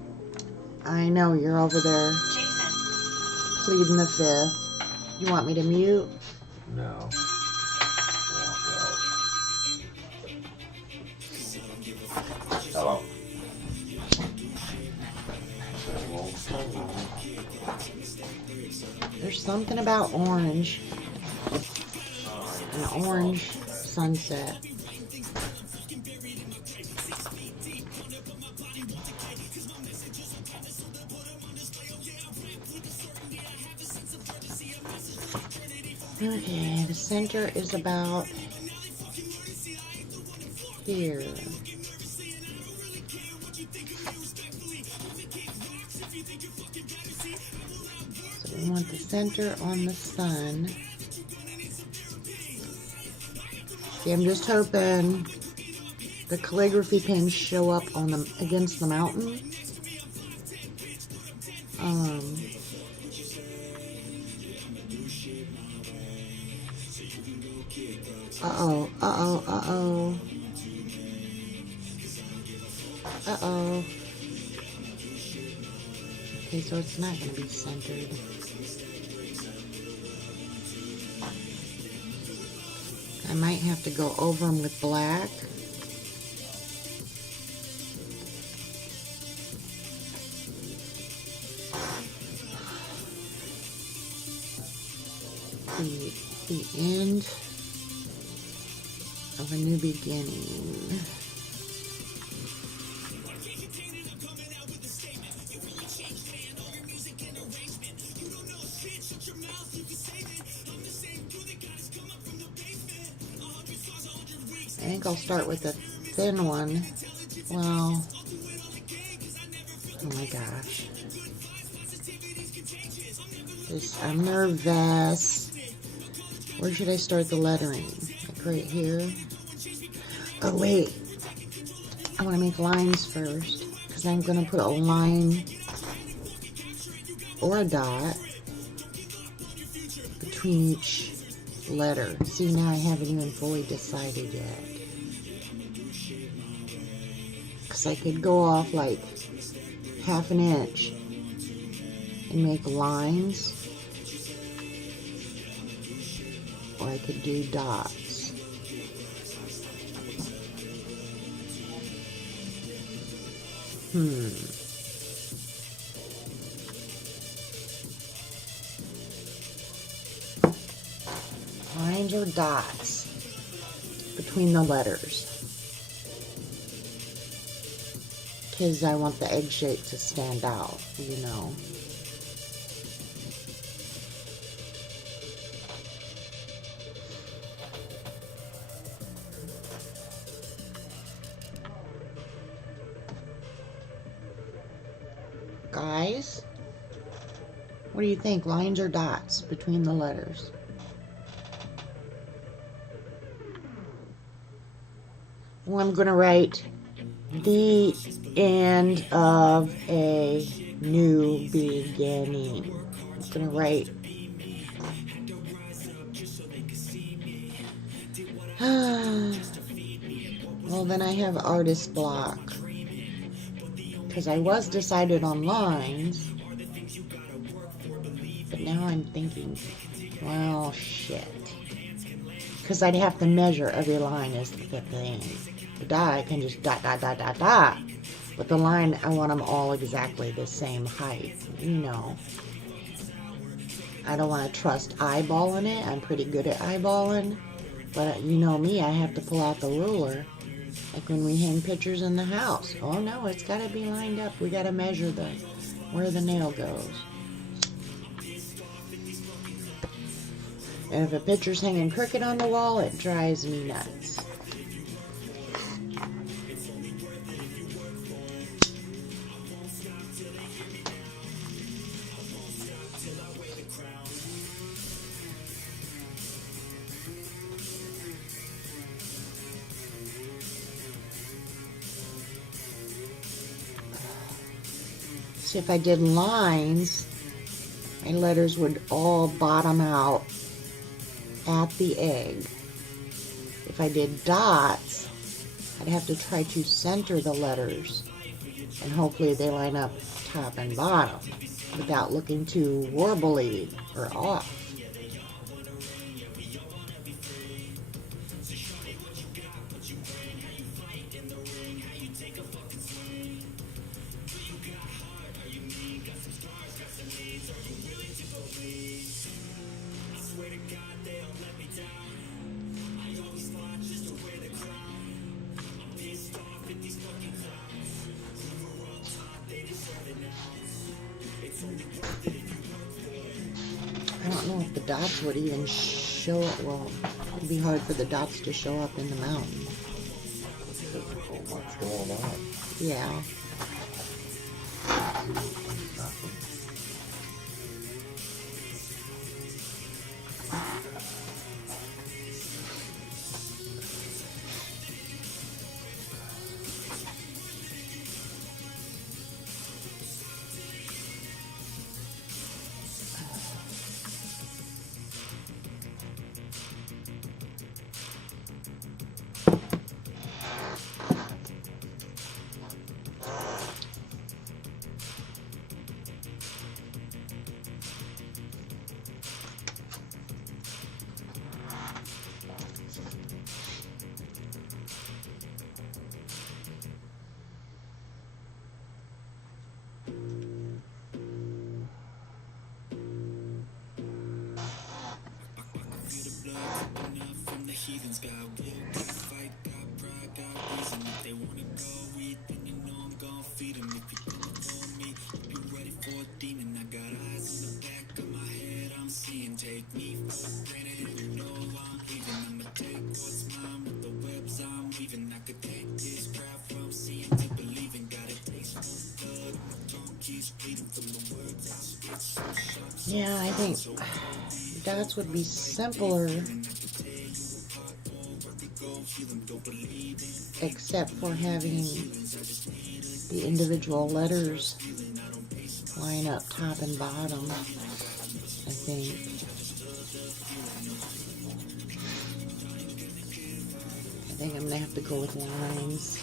I know, you're over there pleading the fifth. You want me to mute? No. Hello. There's something about orange. An orange sunset. Okay, the center is about here. So we want the center on the sun. See, I'm just hoping the calligraphy pins show up on the against the mountain. Uh-oh, uh-oh, uh-oh. Uh-oh. Okay, so it's not going to be centered. I might have to go over them with black. The end of a new beginning. I think I'll start with the thin one. Well, oh my gosh. I'm nervous. Where should I start the lettering? Like right here? Oh wait, I want to make lines first, because I'm going to put a line or a dot between each letter. See, now I haven't even fully decided yet. Because I could go off like ½ an inch and make lines, or I could do dots. Lines or dots between the letters, because I want the egg shape to stand out, you know. Guys, what do you think? Lines or dots between the letters? Well, I'm going to write the end of a new beginning. I'm going to write well, Well, then I have artist block. Because I was decided on lines. But now I'm thinking, well, shit. Because I'd have to measure every line is the thing. The dot, I can just dot, dot, dot, dot, dot. But the line, I want them all exactly the same height. You know. I don't want to trust eyeballing it. I'm pretty good at eyeballing. But you know me, I have to pull out the ruler. Like when we hang pictures in the house. Oh no, it's got to be lined up. We got to measure where the nail goes. And if a picture's hanging crooked on the wall, it drives me nuts. See, if I did lines, my letters would all bottom out at the egg. If I did dots, I'd have to try to center the letters, and hopefully they line up top and bottom without looking too warbly or off. I don't know if the dots would even show up. Well, it'd be hard for the dots to show up in the mountain. What's going on? Yeah. Heathens got will, got fight, got pride, got reason. If they wanna go eat, then you know I'm gon' feed them. If you're coming for me, be ready for a demon. I got eyes in the back of my head, I'm seeing. Take me for granted, and you know I'm leaving. I'ma take what's mine with the webs I'm weaving. I could take this crowd from seeing to believing. Gotta taste more blood, my tongue keeps bleeding from the words I spit. So sharp, so Yeah, I think dots would be simpler. Except for having the individual letters line up top and bottom, I think. I think I'm going to have to go with lines.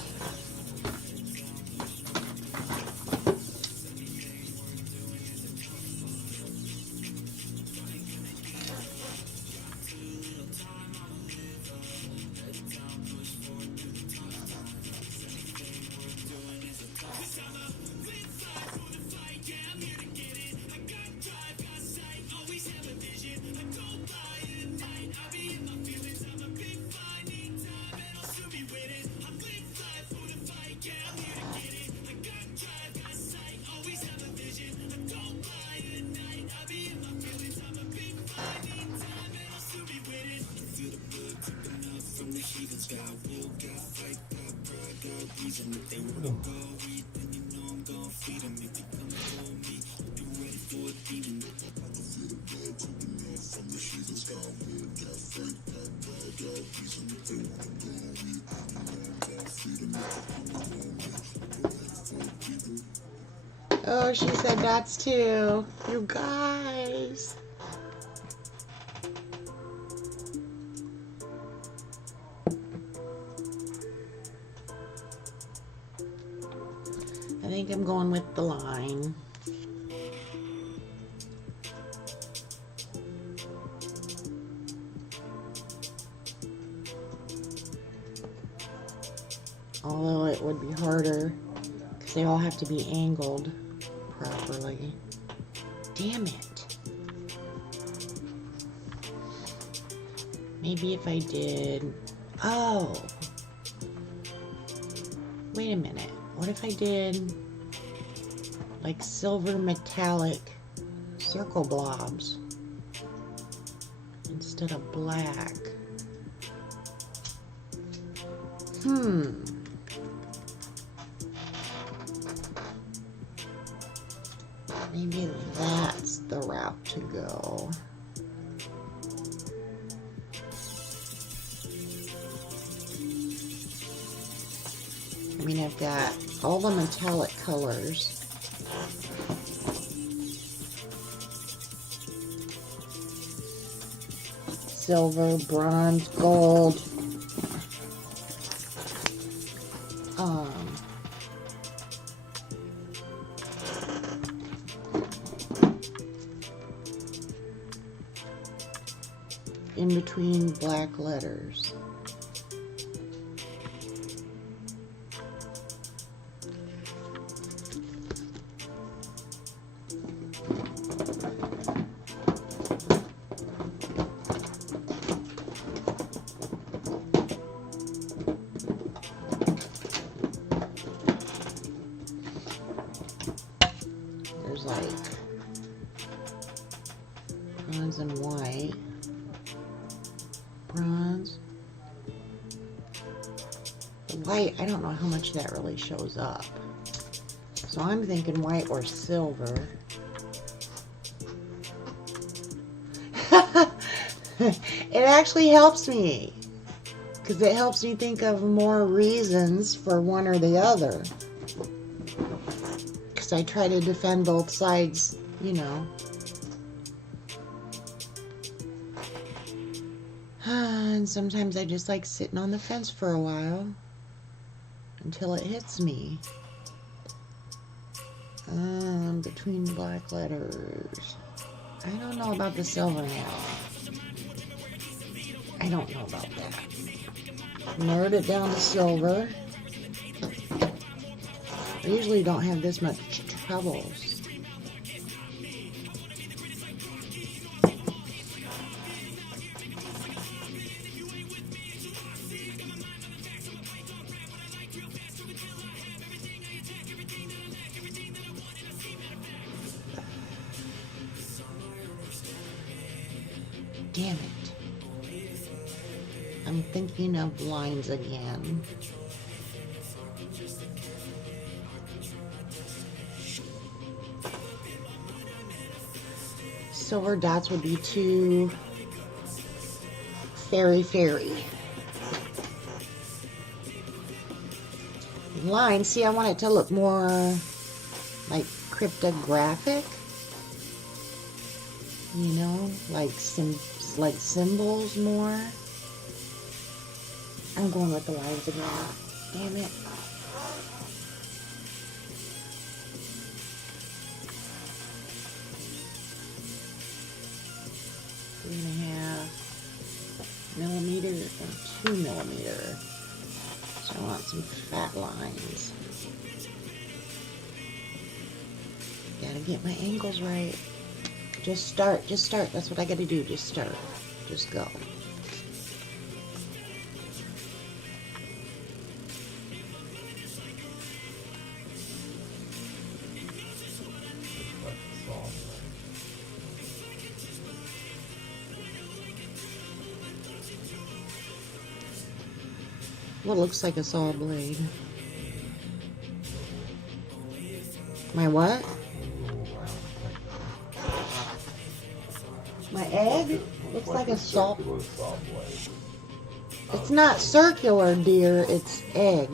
Oh, she said dots too. You guys. think I'm going with the line. Although it would be harder because they all have to be angled properly. Damn it. Maybe if I did... Oh! Wait a minute. What if I did like silver metallic circle blobs instead of black? Maybe that's the route to go. I mean, I've got all the metallic colors. Silver, bronze, gold. In between black letters. There's like bronze and white. Bronze. The white, I don't know how much that really shows up. So I'm thinking white or silver. It actually helps me. Because it helps me think of more reasons for one or the other. Because I try to defend both sides, you know. And sometimes I just like sitting on the fence for a while until it hits me. Between black letters. I don't know about the silver now. I don't know about that. Narrowed it down to silver. I usually don't have this much troubles. Damn it. I'm thinking of lines again. Silver dots would be too fairy. Lines, see, I want it to look more like cryptographic. You know, like symbols more. I'm going with the lines again. Damn it. 3.5 millimeters and 2 millimeter. So I want some fat lines. Gotta get my angles right. Just start. That's what I gotta do. Just start. Just go. What looks like a saw blade? My what? My egg? Looks like a saw. It's not circular, dear. It's egg.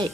Hey.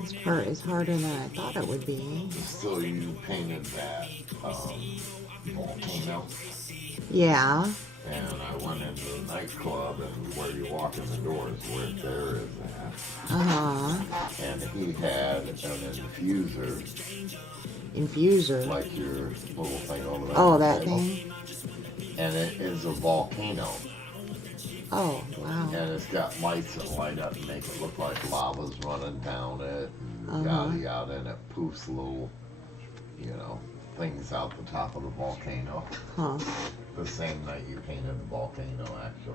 This part is harder than I thought it would be. So you painted that volcano, Yeah. and I went into the nightclub, and where you walk in the doors, where there is that, Uh-huh. and he had an infuser, Infuser. like your little thing over there. Oh, that thing? And it is a volcano, Oh, wow. and it's got lights that light up and make it look like lava's running down it, and yada yada, and it poofs little, things out the top of the volcano. Huh. The same night you painted the volcano, actually.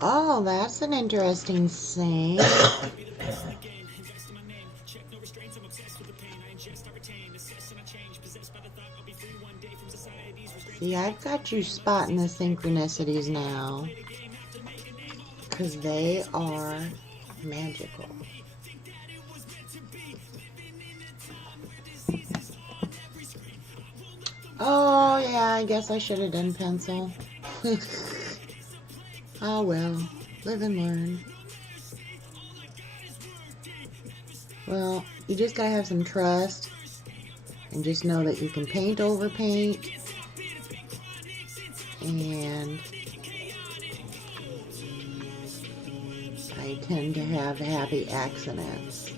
Oh, that's an interesting thing. See, I've got you spotting the synchronicities now. Because they are magical. Oh, yeah, I guess I should have done pencil. Oh, well. Live and learn. Well, you just gotta have some trust. And just know that you can paint over paint. And I tend to have happy accidents.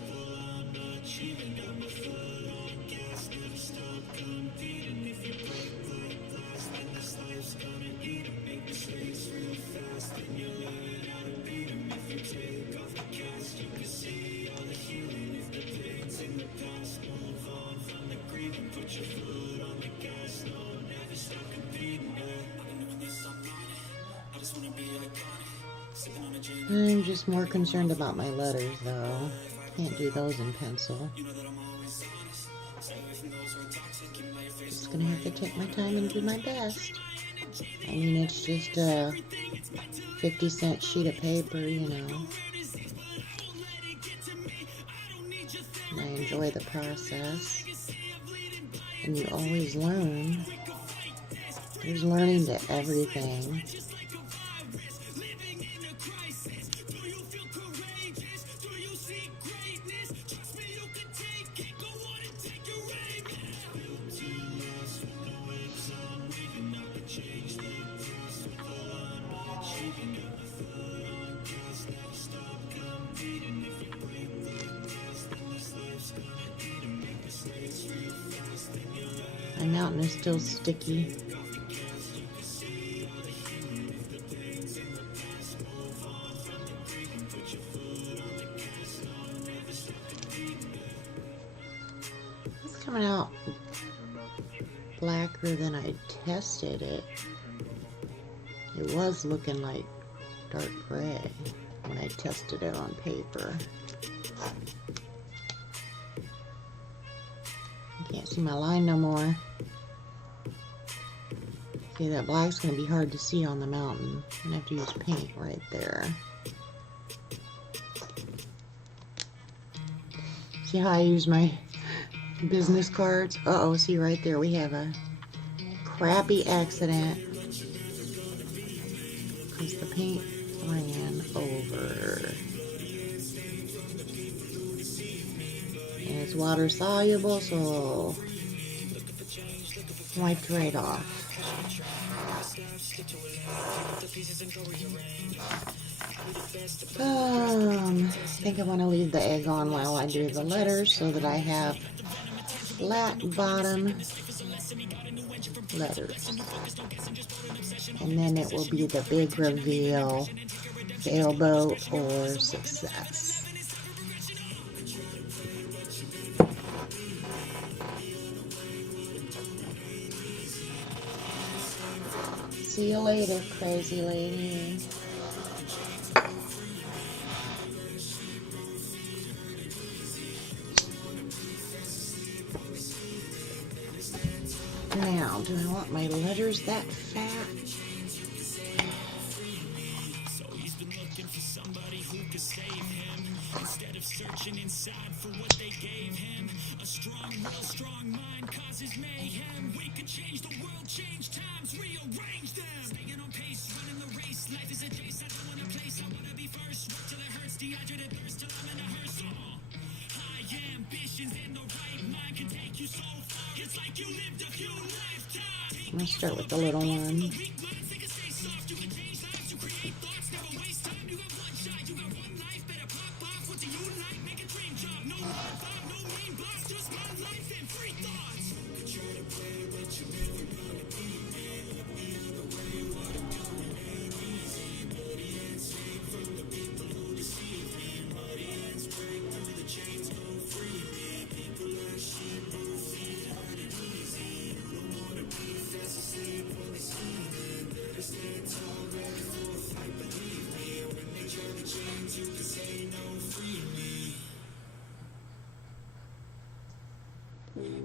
I'm just more concerned about my letters, though. Can't do those in pencil. Just gonna have to take my time and do my best. I mean, it's just a 50-cent sheet of paper, you know. And I enjoy the process. And you always learn. There's learning to everything. My mountain is still sticky. It's coming out blacker than I tested it. It was looking like dark gray when I tested it on paper. I can't see my line no more. See, that black's going to be hard to see on the mountain. I'm going to have to use paint right there. See how I use my business cards? Uh-oh, see right there, we have a crappy accident because the paint ran over. And it's water soluble, so Wiped right off. I think I want to leave the egg on while I do the letters so that I have flat bottom letters. And then it will be the big reveal, sailboat or success. See you later, crazy lady. Now, do I want my letters that fat? I'm going to start with the little one.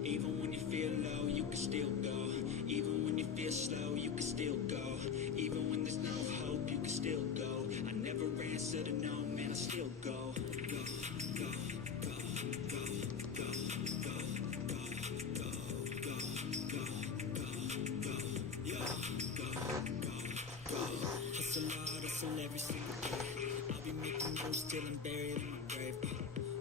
Even when you feel low, you can still go. Even when you feel slow, you can still go. Even when there's no hope, you can still go. I never answer to no, man, I still go. Hustle every single day. I'll be making moves till I'm buried in my grave.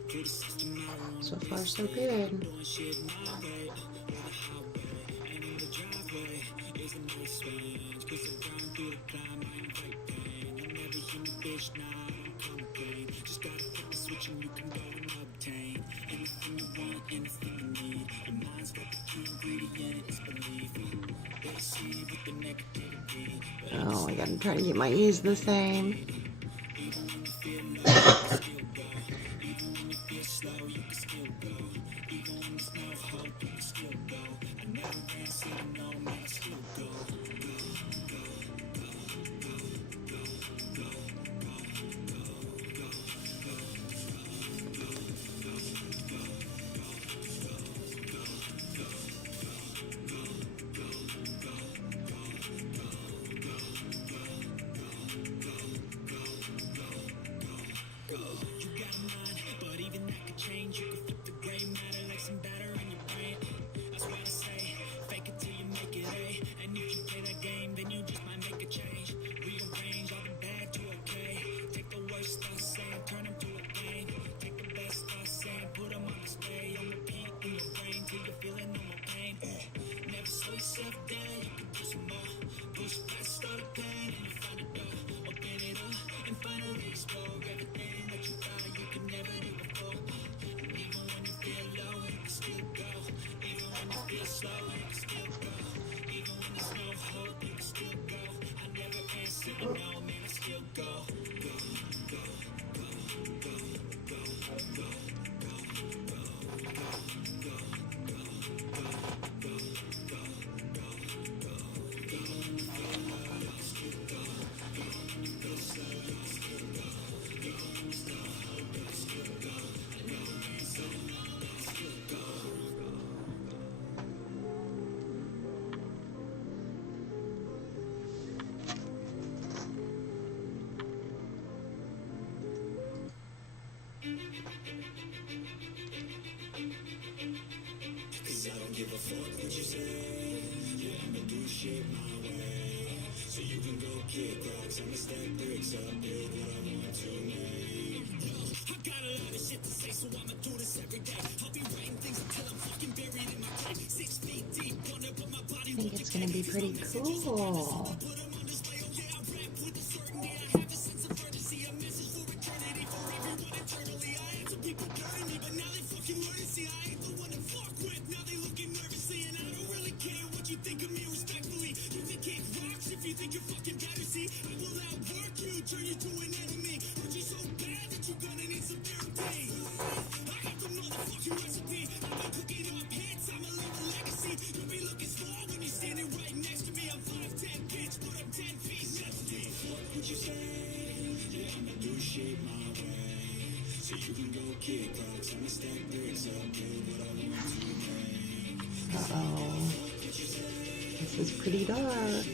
To the system I want. So far, so good. Doing shit my way, or the highway. And in the driveway is a nice range. Cause I grind through the climb, I invite pain. You never hear me, bitch, nah, I don't complain. Just gotta flip the switch and you can go and obtain anything you want, anything you need. Your mind's got the key ingredient, it's belief. They deceive with the negativity. Oh, I gotta try to get my E's the same. Even when you feel low, you can still go. Even when you feel slow, you can still go. Even when there's no hope, you can still go. I never answer to no, man, I still go. But even that could change. You can flip the gray matter like some batter in your brain. That's why I say, fake it till you make it A. And if you play that game, then you just might make a change. Rearrange all the bad to okay. Take the worst thoughts saying, turn them to a game. Take the best thoughts saying, put them on display. On repeat in your brain till you're feeling no more pain. Never slow yourself down, you can do some more. Push past all the pain and you find a door. Open it up and finally explore everything that you thought you could never do before. And even when you feel low, you can still go. Even when you feel slow, you can still go. Even when there's no hope, you can still go. I never answer to no, man, I still go. Cause I don't give a fuck what you say. Yeah, I'ma do shit my way. So you can go kick rocks, I'ma stack bricks up, build what I want to make. I got a lot of shit to say, so I'ma do this every day. I'll be writing things until I'm fucking buried in my grave. 6 feet deep, wonder but my body be pretty cool. Uh-oh. This is pretty dark.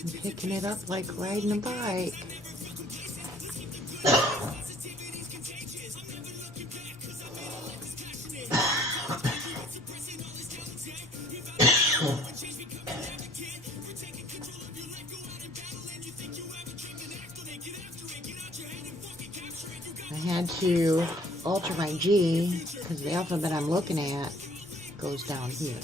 I'm picking it up like riding a bike. I had to alter my G because the alphabet I'm looking at goes down here.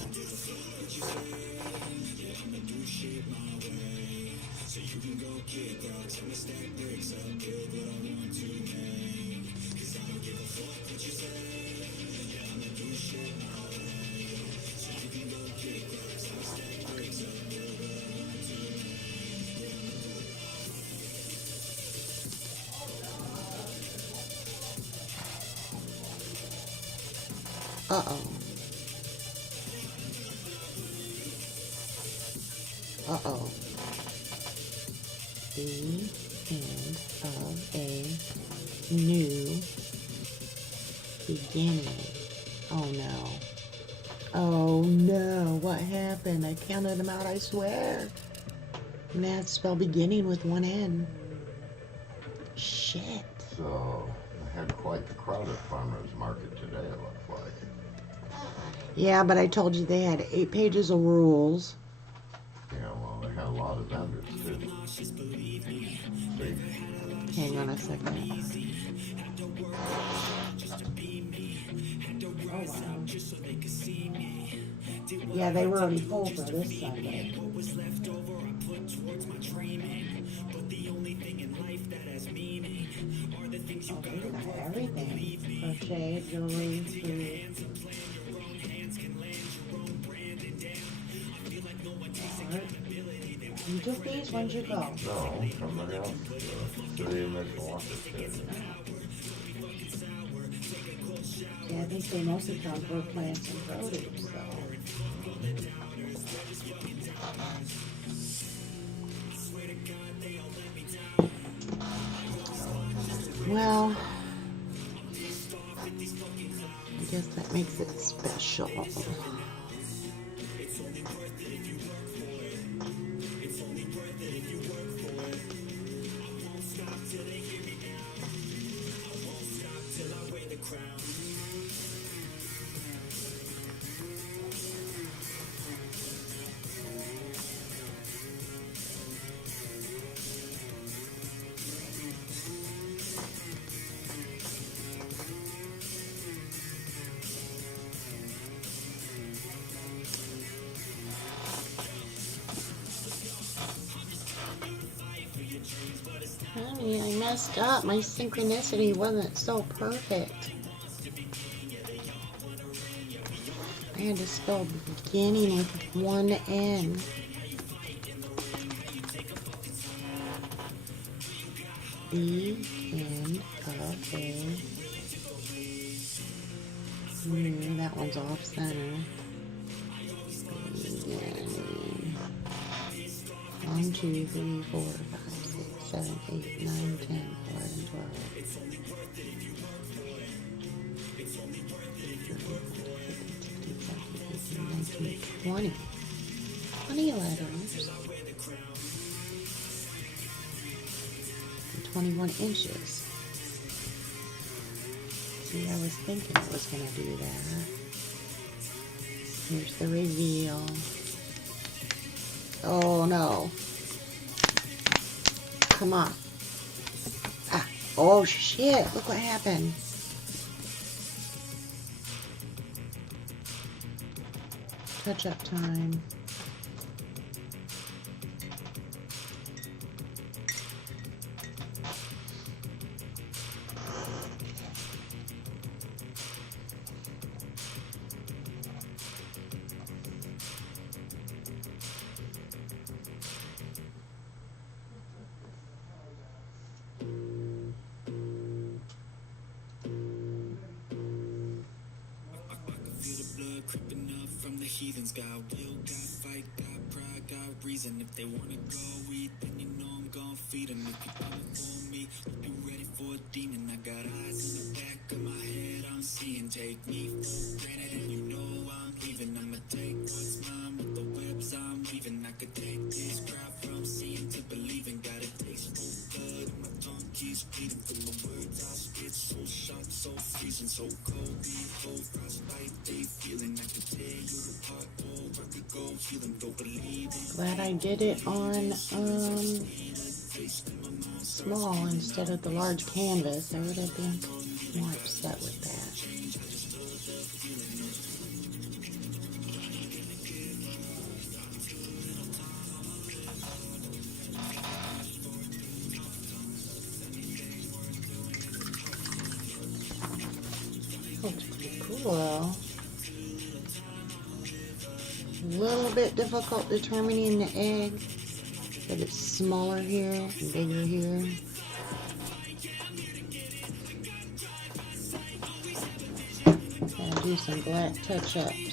Uh-oh. Uh-oh. The end of a new beginning. Oh no. Oh no. What happened? I counted them out, I swear. I'm gonna have to spell beginning with one N. Shit. So, they had quite the crowd at Farmers Market today, it looks like. Yeah, but I told you they had 8 pages of rules. Yeah, well, they had a lot of vendors, too. See? Hang on a second. Oh, wow. Yeah, they were already full for this Sunday. Oh, they got everything. Crochet, jewelry, food. You took these? When'd you go? No, somebody else, City of Mishawaka. Yeah, I think they mostly come for plants and produce, so. Well, I guess that makes it special. Honey, I messed up. My synchronicity wasn't so perfect. I had to spell beginning with one N. The end of a new. That one's off center. Beginning. 1, 2, 3, 4, 5, 6, 7, 8, 9, 10, 11, 12. 19, 20. 20 letters. 21 inches. See, I was thinking it was going to do that. Here's the reveal. Oh no. Come on. Ah. Oh shit, look what happened. Touch up time. Creeping up from the heathens. Got will, got fight, got pride, got reason. If they wanna go eat, then you know I'm gon' feed them. If you coming for me, be ready for a demon. I got eyes in the back of my head, I'm seeing. Take me for granted, and you know I'm leaving. I'ma take what's mine with the webs I'm weaving. I could take this crowd from seeing to believing. Got a taste for blood, and my tongue keeps bleeding from the words I spit. So sharp, so freezing, so cold. Behold, frostbite, they feeling. I could tear you apart. Oh, where we go, healing, don't believe it. Glad I did it on small instead of the large canvas. I would have been more upset with that. Looks pretty cool. A little bit difficult determining the egg, but it's smaller here and bigger here. Gotta do some black touch-ups.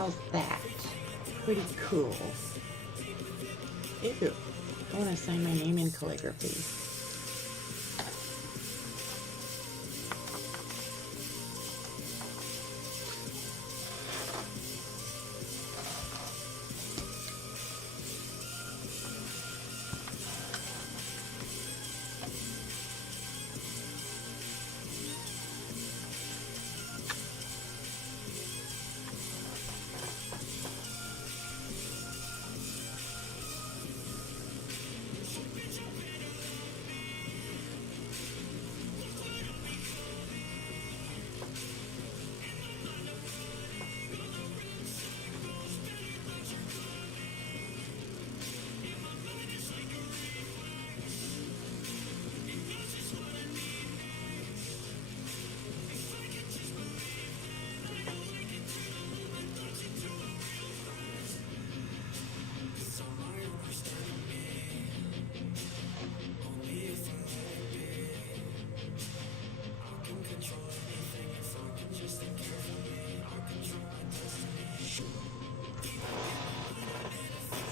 How's that? Pretty cool. Ew. I want to sign my name in calligraphy.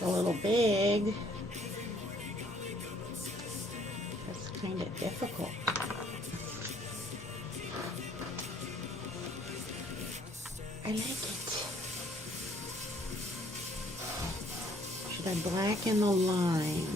It's a little big. That's kind of difficult. I like it. Should I blacken the line?